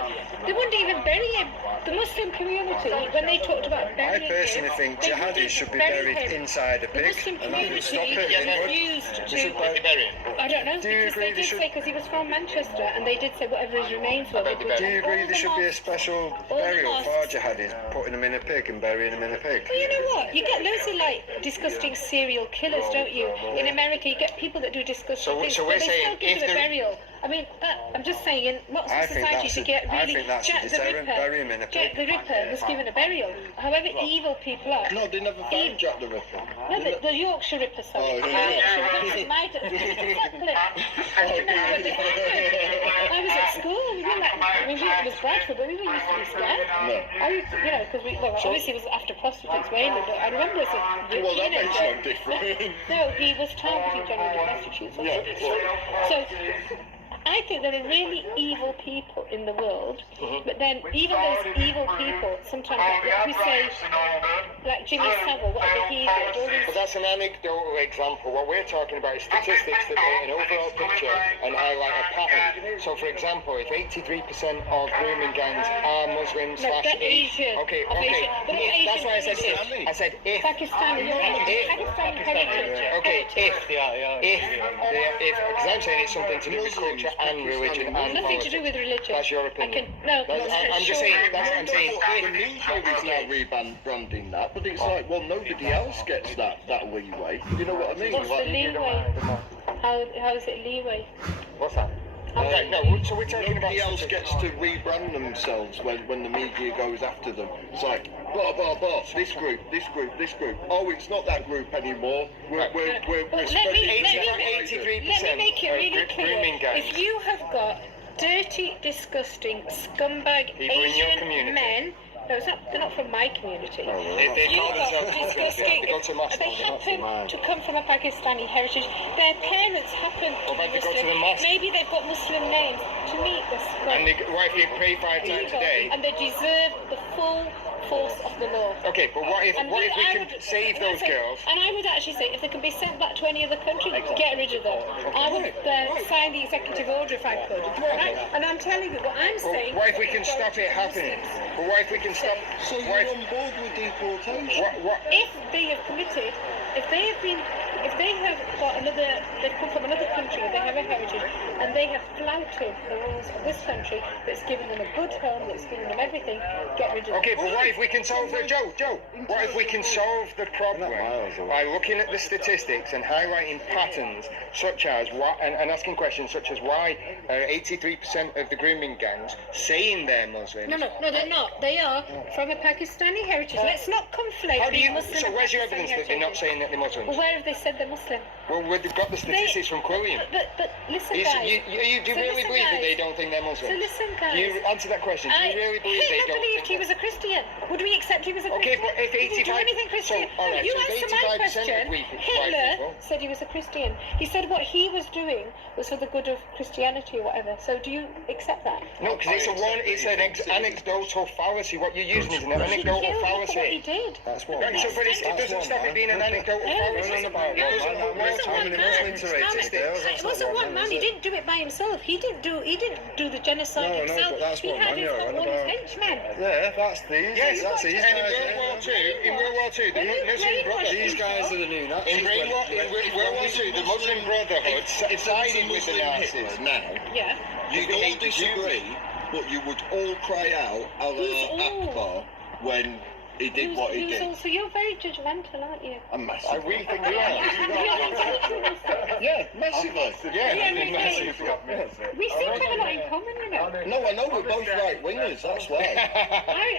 They wouldn't even bury him. The Muslim community, when they talked about burying him, I personally think jihadis should be buried inside a pig, and that would stop it. Refused to bury him. I don't know, because they did say, because he was from Manchester, and they did say whatever his remains were. Do you agree there should be a special burial for jihadis, putting them in a pig and burying them in a pig? Well, you know what? You get loads of disgusting serial killers, don't you? In America, you get people that do disgusting things, but they still give them a burial. I mean, I'm just saying, in lots of societies, you get really. Jack the Ripper was given a burial. However evil people are. No, they never found Jack the Ripper. No, the Yorkshire Ripper, sorry. I was at school, it was Bradford, but we used to be scared. No. Because obviously it was after prostitutes, mainly, but I remember as a teenager. Well, that makes no difference. No, he was targeting generally prostitutes. So I think think there are really evil people in the world, but then even those evil people sometimes, like we say, like Jimmy Savile, whatever he did, all these. But that's an anecdotal example. What we're talking about is statistics that paint an overall picture and highlight a pattern. So, for example, if 83% of grooming gangs are Muslim No, they're Asian. Okay, Of okay. Asian. But not That's why I said if. I said if. Pakistani, you're right. Pakistani heritage. Okay, if, because I'm saying it's something to do with culture and religion and Nothing to do with religion. That's your opinion. I'm just saying, that's what I'm saying. The news is now rebranding that, but it's like, well, nobody else gets that leeway. You know what I mean? What's the leeway? How is it leeway? What's that? Okay, no, so we're talking about... Nobody else gets to rebrand themselves when the media goes after them. It's like, blah, blah, blah, this group. Oh, it's not that group anymore. We're spreading 83%. Let me make it really grooming clear. gangs. If you have got dirty, disgusting, scumbag People in your Asian community. men... No, they're not from my community. They You call got themselves disgusting. they go to mosque. They happen to come from a Pakistani heritage. Their parents happen to Or be they go to Muslim. the mosque. Maybe they've got Muslim names. To me, they're And what if they pray 5 times a illegal, day? and they deserve the full force of the law. Okay, but what if And we I can would- save and I those say- girls? And I would actually say, if they can be sent back to any other country, get rid of them. I would sign the executive order if I could. Right? And I'm telling you, what I'm Well, saying... what if we can stop it happening? But what if we can stop... So you're on board with deportation? If they have committed, if they have got another, they've come from another country, they have a heritage, and they have flouted the rules of this country that's given them a good home, that's given them everything, get rid of them. Okay, but what if we can solve the... Joe, what if we can solve the problem by looking at the statistics and highlighting patterns such as what, and asking questions such as why 83% of the grooming gangs saying they're Muslims... No, they're not. They are from a Pakistani heritage. Let's not conflate How do you... Muslim So and where's your Pakistani evidence that they're not heritages. saying that they're Muslims? Well, where have they said they're Muslim? Well, we've got the statistics from Quillian. But listen, Do guys. you So really listen, believe that guys. they don't think they're Muslims? So listen, guys. Do you answer that question? Do you really believe they Hitler don't believed think he was a Christian. Would we accept he was a Okay, Christian? but if Did he do 85 anything Christian? so, all right, you so if answer my 85% question. of white Hitler people- said he was a Christian. He said what he was doing was for the good of Christianity or whatever. So do you accept that? No, because it's an anecdotal fallacy. What you're using is an anecdotal Look at what fallacy. he did. That's what. Right, so, but it doesn't stop it being an anecdotal fallacy. It wasn't one man. He didn't do it by himself. He didn't do the genocide No, himself. but that's he what had man his you're on all his about. henchmen. Yeah, that's these. Yes, That's these and guys. in World War II, the Muslim Brotherhood. These guys are the new Nazis. In World War II, the Muslim Brotherhood sided with the Nazis. Now, Yeah. you'd all disagree, but you would all cry out Who's Allah all? Akbar when he did what he Who's did. also, you're very judgmental, aren't you? I'm massive. I really think we are. Yeah, massively. We seem to have a lot in common, you know. No, I know we're both right wingers. That's why.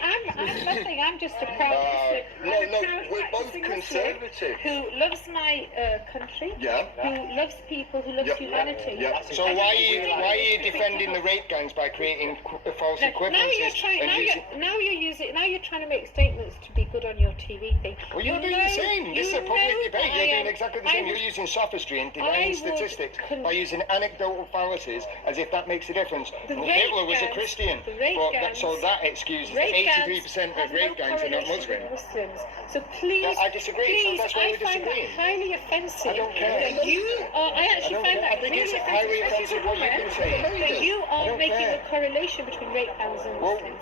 I'm nothing. I'm just a proud Muslim. I'm a no, proud we're both practicing Muslim conservative. who loves my country. Yeah. Who loves people. Who loves humanity. Yeah. So why are you defending the rape gangs by creating false equivalencies? Now you're trying to make statements to be good on your TV thing. Well, you're doing the same. This is a public debate. You're doing exactly the same. You're using sophistry and denying statistics by using anecdotal fallacies as if that makes a difference. Hitler was a Christian, so that excuses 83% of rape gangs are not Muslims. So please, I disagree. Please, So that's why I we're find that disagreeing. highly offensive. I don't care. That you are, I actually find that I think really it's highly offensive what you've been saying. that you I are don't making care. a correlation between rape gangs and Well, Muslims.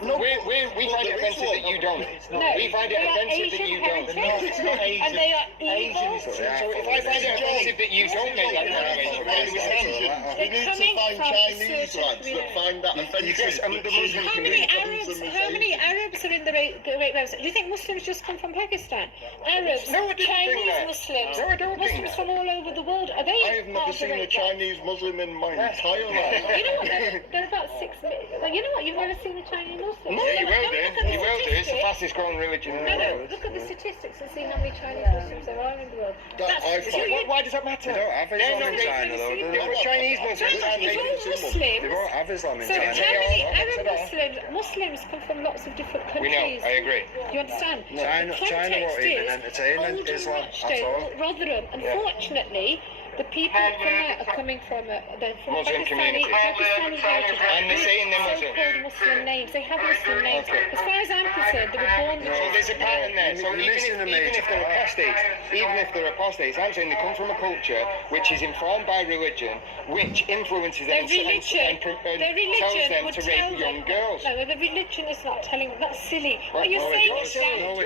we find it offensive that you don't. We find it offensive that you don't. And they are evil. So if I find it offensive that you don't make that correlation, where do we stand? We need to find Chinese lads that find that offensive. Yes, and the Muslim How many Arabs are in the rape gangs? Do you think Muslims just come from Pakistan? Arabs, No, I didn't think Chinese that. Muslims, No, I don't think Muslims that. from all over the world. Are they I have never part of the seen a rape gangs? Chinese Muslim in my entire life. You know what? They're about 6 million. Like, you know what? You've never seen a Chinese Muslim. Yeah, you will Look do. at the You will do. It's the statistics. fastest growing religion in the No, world. look at the statistics and see how many Chinese Muslims there are in the world. Why does that matter? They don't have Islam in China, though, do They they? were Chinese Muslims. They won't have Islam in So China. how many Arab Muslims come from lots of different We countries? know. I agree. You understand? China The won't context even is entertain old Islam at Rochdale, all. Rotherham. Unfortunately, The people from there are coming from Muslim community. Pakistani heritage. And they're saying they're Muslim. So-called Muslim names. They have Muslim names. Okay. As far as I'm concerned, they were born with. So there's a pattern there. So even if they're apostates, I'm saying they come from a culture which is informed by religion, which influences them and tells them to rape young girls. No, the religion is not telling them. That's silly. What you're saying is illogical.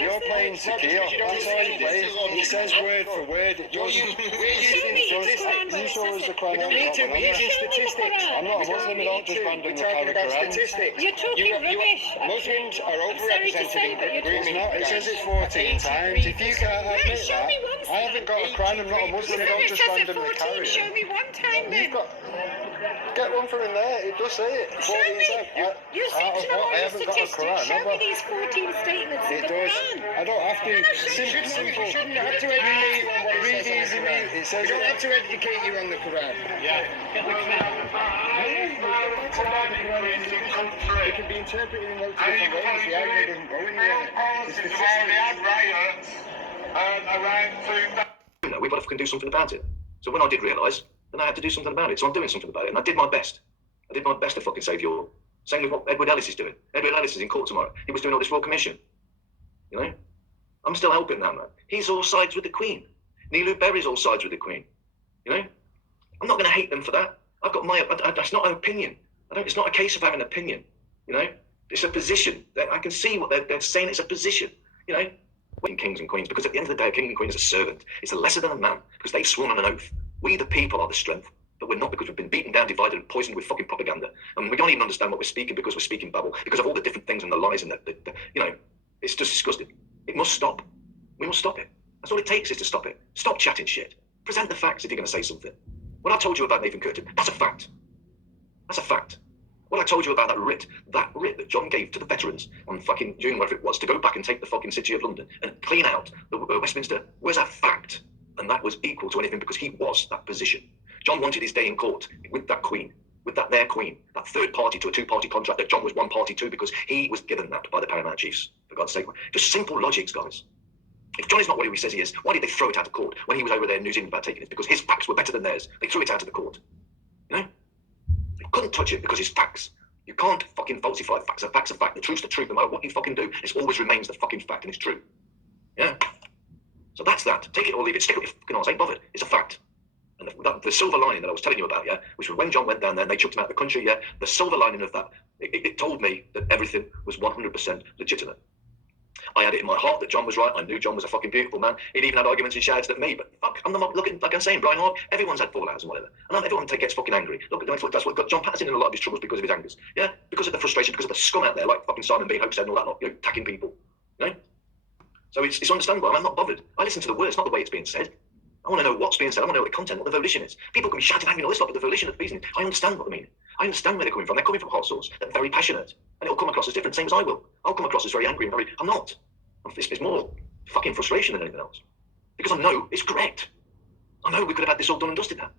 You're playing secure. That's all you're playing. He says word for word. We're using statistics. You show us the Quran. We need to be using statistics. I'm not a Muslim. We don't just randomly carry the Quran. Statistics. You're talking rubbish. Muslims are overrepresented in grooming. It says it 14 times. If you can't admit that, I haven't got a Quran. I'm not a Muslim. We don't just randomly carry it. Show me one time then. Get one from in there. It does say it. 14 times. You seem to know all the statistics. Show me these 14 statements in the Quran. I don't have to. Simple. We shouldn't have to educate you on what it says on the Quran. We don't have to educate you on the Quran. Yeah. It can be interpreted in loads of different ways. The Arabic doesn't go anywhere. We've got to fucking do something about it. So when I did realise, then I had to do something about it. So I'm doing something about it, and I did my best. I did my best to fucking save you all. Same with what Edward Ellis is doing. Edward Ellis is in court tomorrow. He was doing all this Royal Commission. You know? I'm still helping that man. He's all sides with the Queen. Neelu Berry's all sides with the Queen. You know? I'm not going to hate them for that. I've got my... That's not an opinion. It's not a case of having an opinion. You know? It's a position. I can see what they're saying. It's a position. You know? Kings and queens, because at the end of the day, a king and queen is a servant. It's lesser than a man, because they've sworn on an oath. We, the people, are the strength, but we're not, because we've been beaten down, divided, and poisoned with fucking propaganda. And we don't even understand what we're speaking, because we're speaking babble, because of all the different things and the lies and the you know, it's just disgusting. It must stop. We must stop it. That's all it takes is to stop it. Stop chatting shit. Present the facts if you're going to say something. What I told you about Nathan Curtin, that's a fact. That's a fact. What I told you about that writ that John gave to the veterans on fucking June, whatever it was, to go back and take the fucking City of London and clean out the Westminster, was a fact. And that was equal to anything, because he was that position. John wanted his day in court with that Queen, with that their Queen, that third party to a two-party contract that John was one party to, because he was given that by the Paramount Chiefs, for God's sake. Just simple logics, guys. If John is not what he says he is, why did they throw it out of court when he was over there in New Zealand about taking it? Because his facts were better than theirs. They threw it out of the court. You know? They couldn't touch it because his facts. You can't fucking falsify facts. A fact's a fact. The truth's the truth. No matter what you fucking do, it always remains the fucking fact, and it's true. Yeah? So that's that. Take it or leave it. Stick it with your fucking arse. Ain't bothered. It's a fact. And the silver lining that I was telling you about, yeah, which was when John went down there and they chucked him out of the country, yeah, the silver lining of that, it told me that everything was 100% legitimate. I had it in my heart that John was right. I knew John was a fucking beautiful man. He'd even had arguments and shouts at me, but fuck, I'm not looking, like I'm saying, Brian Hogg, everyone's had fallouts and whatever. And not everyone gets fucking angry. Look, that's what got John Patterson in a lot of his troubles, because of his angers. Yeah, because of the frustration, because of the scum out there, like fucking Simon B. Hope said and all that, lot, you know, attacking people. You know? So it's understandable. I'm not bothered. I listen to the words, not the way it's being said. I want to know what's being said. I want to know what the content, what the volition is. People can be shouting, angry, all this lot, but the volition of the reason, I understand what they mean. I understand where they're coming from. They're coming from hot sauce. They're very passionate. And it'll come across as different, same as I will. I'll come across as very angry and very... I'm not. It's more fucking frustration than anything else. Because I know it's correct. I know we could have had this all done and dusted now.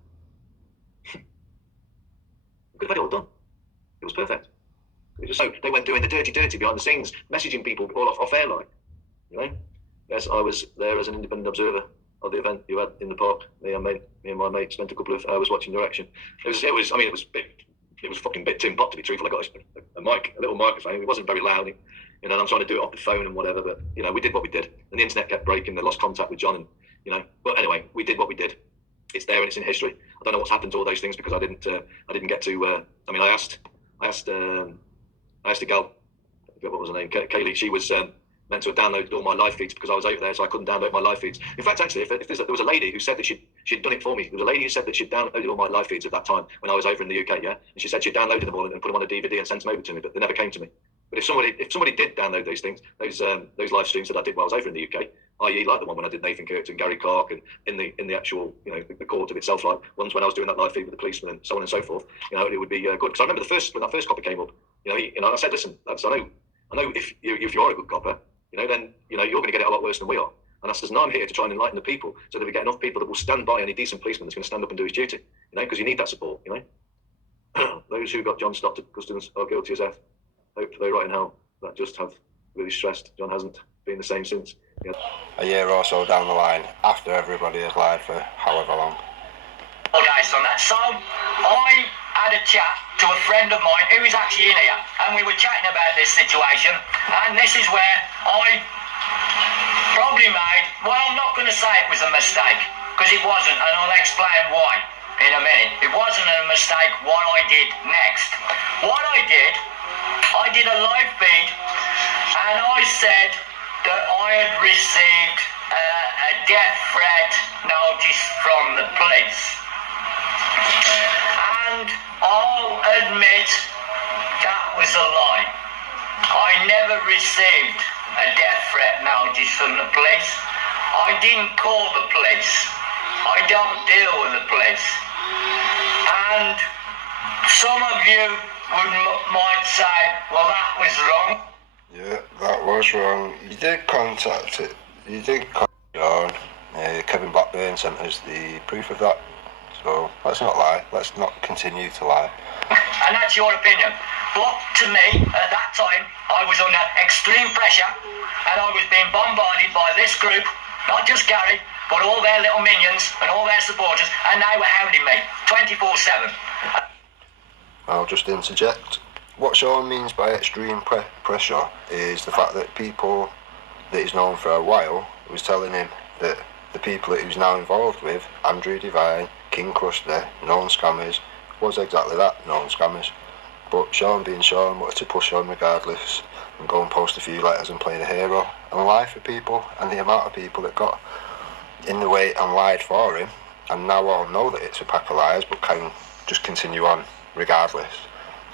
We could have had it all done. It was perfect. So they went doing the dirty behind the scenes, messaging people all off air like. You know? Yes, I was there as an independent observer of the event you had in the park. Me and my mate spent a couple of hours watching your action. It was fucking bit tin pot, to be truthful. I got a little microphone. It wasn't very loud. You know, and I'm trying to do it off the phone and whatever, but, you know, we did what we did. And the internet kept breaking, they lost contact with John, and, you know, but anyway, we did what we did. It's there and it's in history. I don't know what's happened to all those things, because I didn't get to, I asked a gal, what was her name, Kaylee, she was meant to have downloaded all my live feeds because I was over there, so I couldn't download my live feeds. In fact, actually, there was a lady who said that she'd done it for me. There was a lady who said that she'd downloaded all my live feeds at that time when I was over in the UK, yeah? And she said she'd downloaded them all and put them on a DVD and sent them over to me, but they never came to me. But if somebody did download those things, those live streams that I did while I was over in the UK, i.e. like the one when I did Nathan Curtin and Gary Clark, and in the actual, you know, the court of itself, like ones when I was doing that live feed with the policeman and so on and so forth, you know, it would be good. Because I remember when that first copy came up, you know, I said, listen, I know if you are a good copper, you know, then, you know, you're going to get it a lot worse than we are. And I said, no, I'm here to try and enlighten the people so that we get enough people that will stand by any decent policeman that's going to stand up and do his duty, you know, because you need that support, you know. Those who got John stopped at customs are guilty as F. Hope they rot in hell. That just have really stressed. John hasn't been the same since. Yeah. A year or so down the line, after everybody has lied for however long. Okay, son, so I had a chat to a friend of mine who is actually in here, and we were chatting about this situation, and this is where I probably made, well, I'm not going to say it was a mistake, because it wasn't, and I'll explain why in a minute. It wasn't a mistake what I did next. What I did a live feed, and I said that I had received a death threat notice from the police. And I'll admit that was a lie. I never received a death threat notice from the police. I didn't call the police. I don't deal with the police. And some of you might say, well, that was wrong. Yeah, that was wrong. You did contact it. You did contact Sean. Kevin Blackburn sent us the proof of that. So let's not lie. Let's not continue to lie. And that's your opinion. But to me, at that time, I was under extreme pressure, and I was being bombarded by this group, not just Gary, but all their little minions and all their supporters, and they were hounding me 24/7. I'll just interject. What Sean means by extreme pressure is the fact that people that he's known for a while was telling him that the people that he was now involved with, Andrew Devine, King Krusty, known scammers, was exactly that, known scammers. But Sean being Sean wanted to push on regardless and go and post a few letters and play the hero and lie for people, and the amount of people that got in the way and lied for him, and now all know that it's a pack of lies but can just continue on regardless.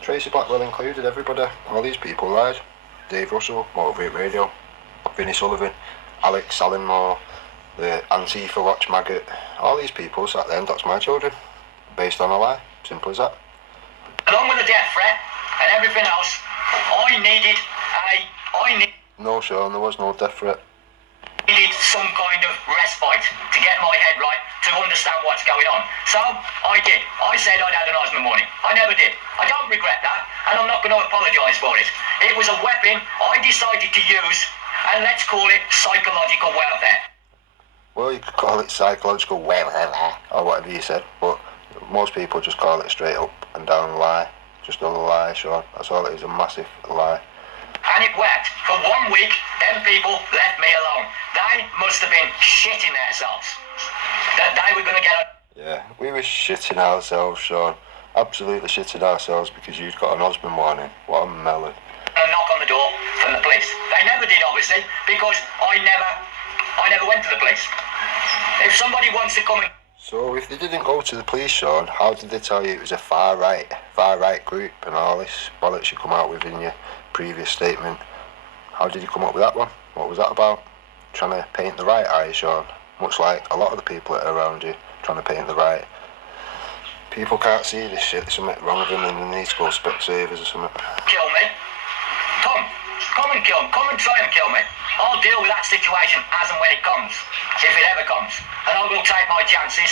Tracy Blackwell included, everybody, all these people lied. Dave Russell, Motivate Radio, Vinnie Sullivan, Alex Sallinmore, the Antifa Watch Maggot, all these people sat there and doxed my children based on a lie, simple as that. Along with the death threat and everything else, No, Sean, there was no death threat. Needed some kind of respite to get my head right, to understand what's going on. So I did. I said I'd had an asthma morning. I never did. I don't regret that, and I'm not going to apologise for it. It was a weapon I decided to use, and let's call it psychological welfare. Well, you could call it psychological welfare, or whatever you said, but most people just call it straight up and down a lie. Just a lie, Sean. That's all it is, a massive lie. And it worked. For 1 week, them people left me alone. They must have been shitting themselves. That they were going to get a... Yeah, we were shitting ourselves, Sean. Absolutely shitting ourselves because you'd got an asthma warning. What a melon. A knock on the door from the police. They never did, obviously, because I never went to the police. If somebody wants to come and... So if they didn't go to the police, Sean, how did they tell you it was a far right group and all this bollocks you come out with in your previous statement? How did you come up with that one? What was that about? Trying to paint the right eye, Sean. Much like a lot of the people that are around you, trying to paint the right. People can't see this shit. There's something wrong with them and they need to go Specsavers or something. Kill me. Come and kill me. Come and try and kill me. I'll deal with that situation as and when it comes, if it ever comes. And I will take my chances.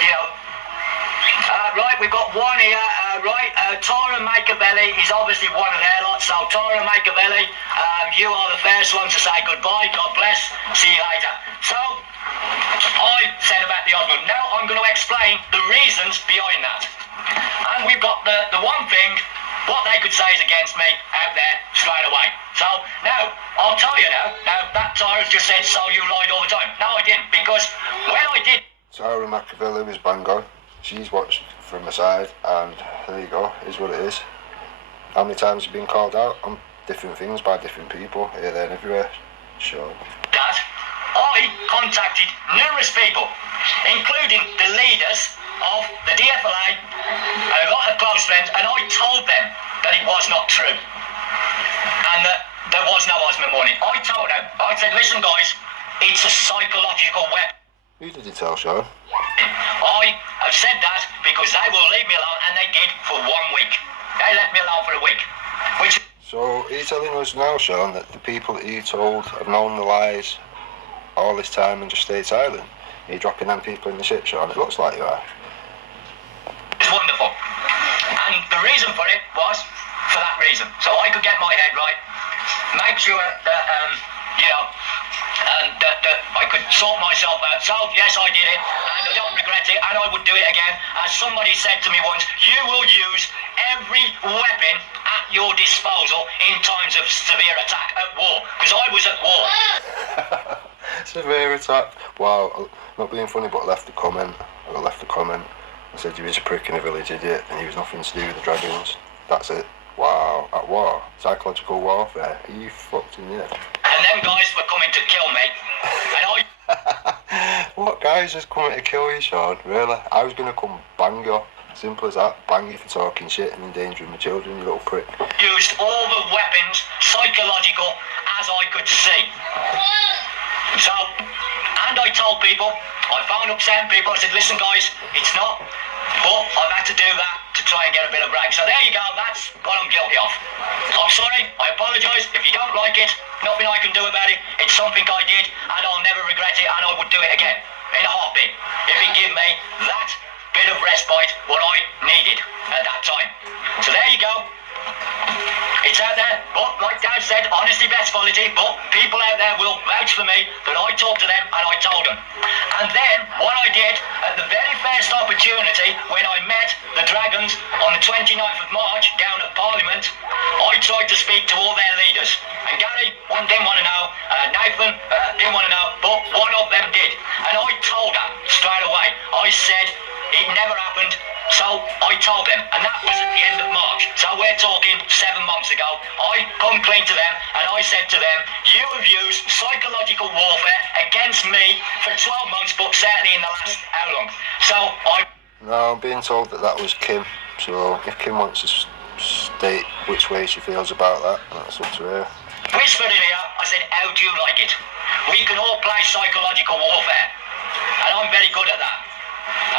You know. Right, we've got one here. Tara Machiavelli is obviously one of their lots. So Tara Machiavelli, you are the first one to say goodbye. God bless. See you later. So I said about the Osmond. Now I'm going to explain the reasons behind that. And we've got the one thing. What they could say is against me out there straight away. So now I'll tell you now that Tara's just said, so you lied all the time. No, I didn't, because when I did... Tara Machiavelli was bang on. She's watched from the side, and there you go, is what it is. How many times have you been called out on different things by different people, here, there and everywhere? Sure. That I contacted numerous people, including the leaders of the DFLA, a lot of close friends, and I told them that it was not true. And that there was no asthma warning. I told them, I said, listen guys, it's a psychological weapon. Who did you tell, Sean? I have said that because they will leave me alone, and they did for 1 week. They left me alone for a week. So, are you telling us now, Sean, that the people that you told have known the lies all this time and just stayed silent? Are you dropping them people in the shit, Sean? It looks like you are. It's wonderful. And the reason for it was for that reason. So I could get my head right. make sure that, you know, that I could sort myself out. So, yes, I did it, and I don't regret it, and I would do it again. As somebody said to me once, you will use every weapon at your disposal in times of severe attack at war, because I was at war. Severe attack. Wow, not being funny, but I left a comment. I said you was a prick and a village idiot, and he was nothing to do with the dragons. That's it. Wow, at war. Psychological warfare. Are you fucked in the head? And them guys were coming to kill me, and I... What guys is coming to kill you, Sean? Really? I was gonna come bang you. Simple as that. Bang you for talking shit and endangering my children, you little prick. Used all the weapons, psychological, as I could see. So, and I told people, I phoned up certain people, I said, listen guys, it's not, but I've had to do that to try and get a bit of break. So there you go, that's what I'm guilty of. I'm sorry, I apologise, if you don't like it, nothing I can do about it, it's something I did, and I'll never regret it, and I would do it again, in a heartbeat, if it give me that bit of respite, what I needed at that time. So there you go. It's out there, but like Dad said, honesty best quality, but people out there will vouch for me that I talked to them and I told them. And then, what I did, at the very first opportunity, when I met the Dragons on the 29th of March down at Parliament, I tried to speak to all their leaders. And Gary didn't want to know, Nathan didn't want to know, but one of them did. And I told her straight away, I said, it never happened. So I told them, and that was at the end of March. So we're talking 7 months ago. I come clean to them, and I said to them, you have used psychological warfare against me for 12 months, but certainly in the last how long? So I... No, I'm being told that was Kim. So if Kim wants to state which way she feels about that, that's up to her. Whispered in here, I said, how do you like it? We can all play psychological warfare, and I'm very good at that.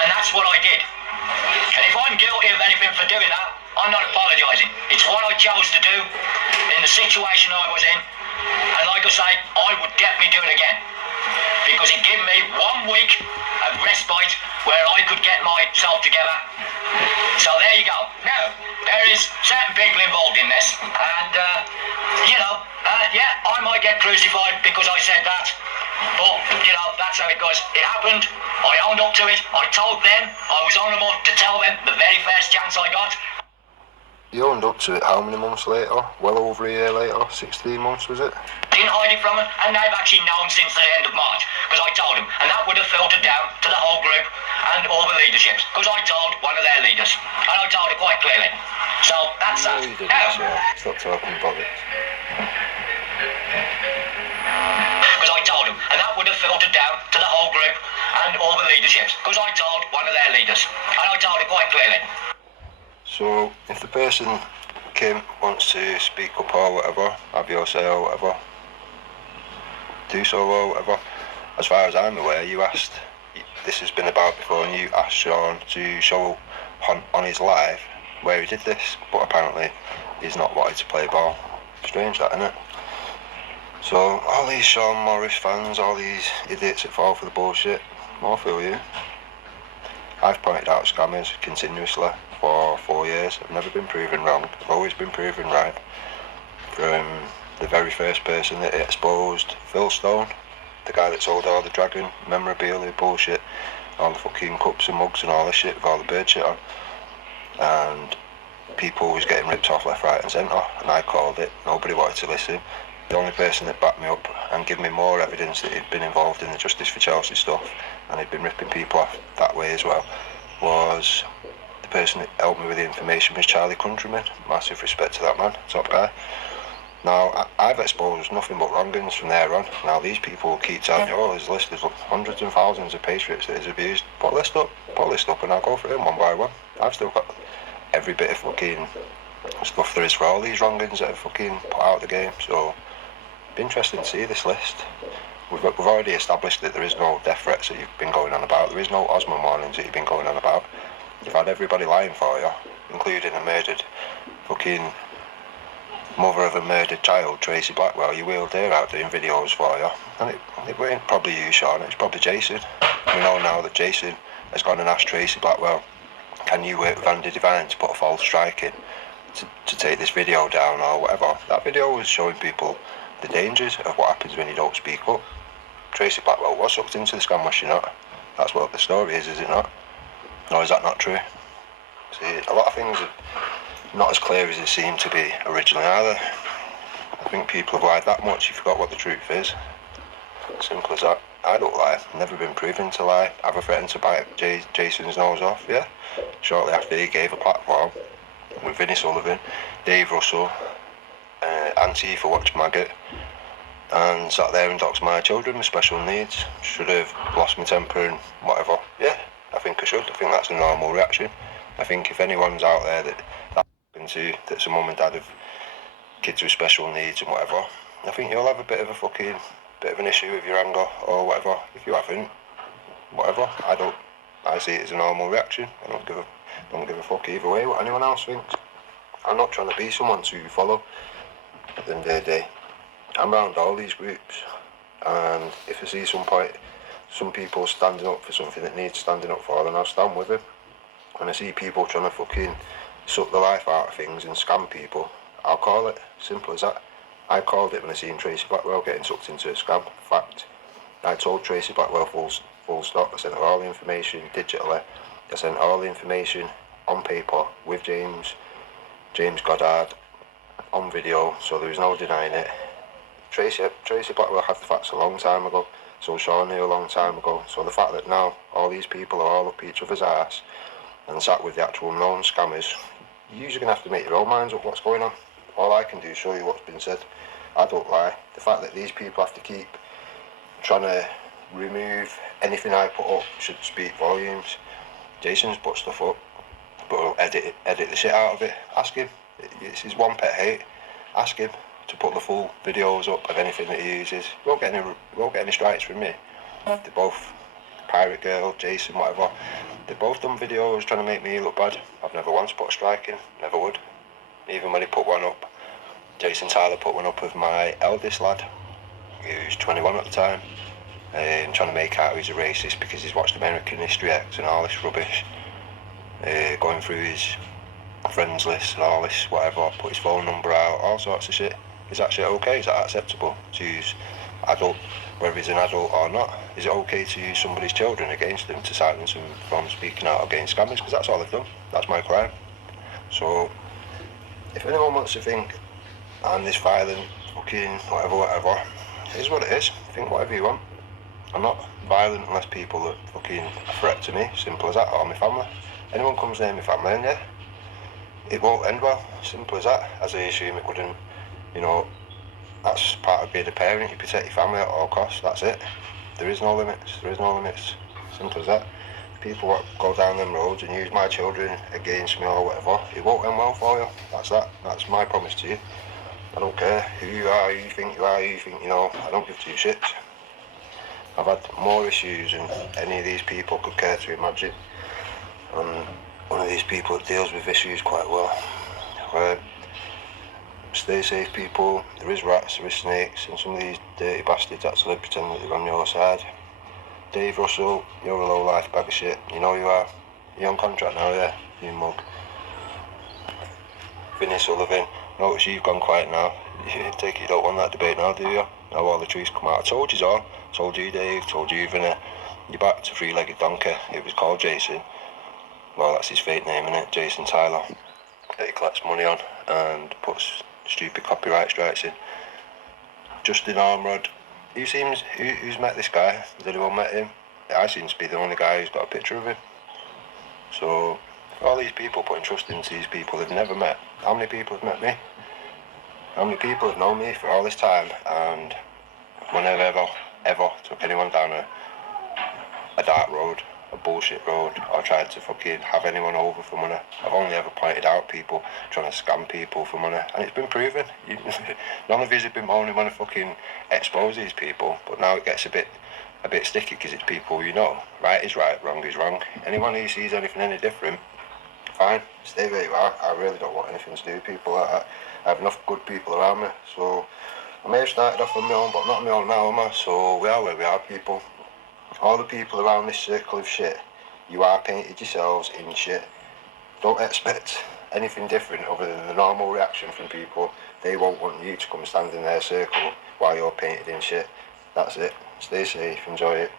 And that's what I did. And if I'm guilty of anything for doing that, I'm not apologising. It's what I chose to do in the situation I was in. And like I say, I would definitely do it again. Because it gave me 1 week of respite where I could get myself together. So there you go. Now, there is certain people involved in this. And, you know, yeah, I might get crucified because I said that. But, you know, that's how it goes. It happened. I owned up to it. I told them. I was honourable to tell them the very first chance I got. You owned up to it how many months later? Well over a year later? 16 months, was it? Didn't hide it from them, and they've actually known since the end of March, because I told them, and that would have filtered down to the whole group and all the leaderships, because I told one of their leaders, and I told it quite clearly. So that's no, that. You didn't, so stop talking about it. Because I told them, and that would have filtered down to the whole group and all the leaderships, because I told one of their leaders, and I told it quite clearly. So, if the person, Kim, wants to speak up or whatever, have your say or whatever, do so or whatever. As far as I'm aware, you asked, this has been about before, and you asked Sean to show on his live where he did this, but apparently he's not wanted to play ball. Strange that, isn't it? So, all these Sean Morris fans, all these idiots that fall for the bullshit, more feel you. I've pointed out scammers continuously for 4 years. I've never been proven wrong. I've always been proven right. From the very first person that exposed Phil Stone, the guy that sold all the dragon memorabilia bullshit, all the fucking cups and mugs and all this shit with all the bird shit on. And people was getting ripped off left, right and centre, and I called it. Nobody wanted to listen. The only person that backed me up and gave me more evidence that he'd been involved in the Justice for Chelsea stuff, and he'd been ripping people off that way as well, was the person that helped me with the information was Charlie Countryman. Massive respect to that man, top guy. Now, I've exposed nothing but wrongings from there on. Now, these people keep telling you, oh, there's a list of hundreds and thousands of patriots that is abused. Put a list up, and I'll go through them one by one. I've still got every bit of fucking stuff there is for all these wrongings that have fucking put out the game, so it'd be interesting to see this list. We've already established that there is no death threats that you've been going on about. There is no Osman warnings that you've been going on about. You've had everybody lying for you, including a murdered fucking mother of a murdered child, Tracy Blackwell. You wheeled her out doing videos for you, and it weren't probably you, Sean, it's probably Jason. We know now that Jason has gone and asked Tracy Blackwell, can you work with Andy Devine to put a false strike in? to take this video down or whatever. That video was showing people the dangers of what happens when you don't speak up. Tracy Blackwell was sucked into the scam, was she not? That's what the story is it not? Or is that not true? See, a lot of things are not as clear as they seem to be originally either. I think people have lied that much, you forgot what the truth is. Simple as that. I don't lie, never been proven to lie. Ever threatened to bite Jason's nose off, yeah? Shortly after he gave a platform with Vinnie Sullivan, Dave Russell, Antifa Watch Maggot, and sat there and doxed my children with special needs. Should have lost my temper and whatever. Yeah, I think I should. I think that's a normal reaction. I think if anyone's out there that happened to, that's a mum and dad of kids with special needs and whatever, I think you'll have a bit of an issue with your anger or whatever. If you haven't, whatever. I see it as a normal reaction. I don't give a fuck either way what anyone else thinks. I'm not trying to be someone to follow. At the end of the day, I'm around all these groups, and if I see some people standing up for something that needs standing up for, then I'll stand with them. When I see people trying to fucking suck the life out of things and scam people, I'll call it. Simple as that. I called it when I seen Tracy Blackwell getting sucked into a scam. Fact. I told Tracy Blackwell full stop. I sent her all the information digitally. I sent all the information on paper with James Goddard on video, so there was no denying it. Tracy Blackwell had the facts a long time ago, so Sean knew a long time ago. So the fact that now all these people are all up each other's arse and sat with the actual known scammers, you're usually going to have to make your own minds up what's going on. All I can do is show you what's been said. I don't lie. The fact that these people have to keep trying to remove anything I put up should speak volumes. Jason's put stuff up, but he'll edit the shit out of it. Ask him. It's his one pet hate. Ask him to put the full videos up of anything that he uses. He won't get any strikes from me. They're both Pirate Girl, Jason, whatever. They've both done videos trying to make me look bad. I've never once put a strike in. Never would. Even when he put one up, Jason Tyler put one up of my eldest lad, who's 21 at the time, trying to make out he's a racist because he's watched American History X and all this rubbish, going through his friends list and all this whatever, put his phone number out, all sorts of shit. Is that shit okay? Is that acceptable to use adult, whether he's an adult or not? Is it okay to use somebody's children against them to silence them from speaking out against scammers? Because that's all they've done. That's my crime. So if anyone wants to think I'm this violent, fucking whatever, it is what it is. Think whatever you want. I'm not violent unless people are fucking a threat to me. Simple as that. Or my family. Anyone comes near my family, and yeah, it won't end well. Simple as that. As I assume it wouldn't. You know, that's part of being a parent. You protect your family at all costs. That's it. There is no limits. There is no limits. Simple as that. People that go down them roads and use my children against me or whatever, it won't end well for you. That's that. That's my promise to you. I don't care who you are, who you think you are, who you think you know. I don't give two shits. I've had more issues than any of these people could care to imagine. I'm one of these people that deals with issues quite well. Stay safe, people. There is rats, there is snakes, and some of these dirty bastards actually pretend that they're on your side. Dave Russell, you're a low-life bag of shit. You know you are. You're on contract now, yeah? You mug. Vinnie Sullivan, notice you've gone quiet now. You take it you don't want that debate now, do you? Now all the truth's come out. I told you all. Told you, Dave. Told you, Vinnie. You're back to three-legged donkey. It was called Jason. Well, that's his fake name, innit? Jason Tyler. That he collects money on and puts stupid copyright strikes in. Justin Armrod. Who's met this guy? Has anyone met him? I seem to be the only guy who's got a picture of him. So, all these people putting trust into these people they've never met. How many people have met me? How many people have known me for all this time and when I've ever took anyone down a dark road, a bullshit road, or tried to fucking have anyone over for money? I've only ever pointed out people trying to scam people for money, and it's been proven. None of yous have been moaning when I fucking expose these people, but now it gets a bit sticky because it's people you know. Right is right, wrong is wrong. Anyone who sees anything any different, fine, stay where you are. I really don't want anything to do with people like that. I have enough good people around me, so I may have started off on my own, but not on my own now, am I? So we are where we are, people. All the people around this circle of shit, you are painted yourselves in shit. Don't expect anything different other than the normal reaction from people, they won't want you to come stand in their circle while you're painted in shit. That's it. Stay safe, enjoy it.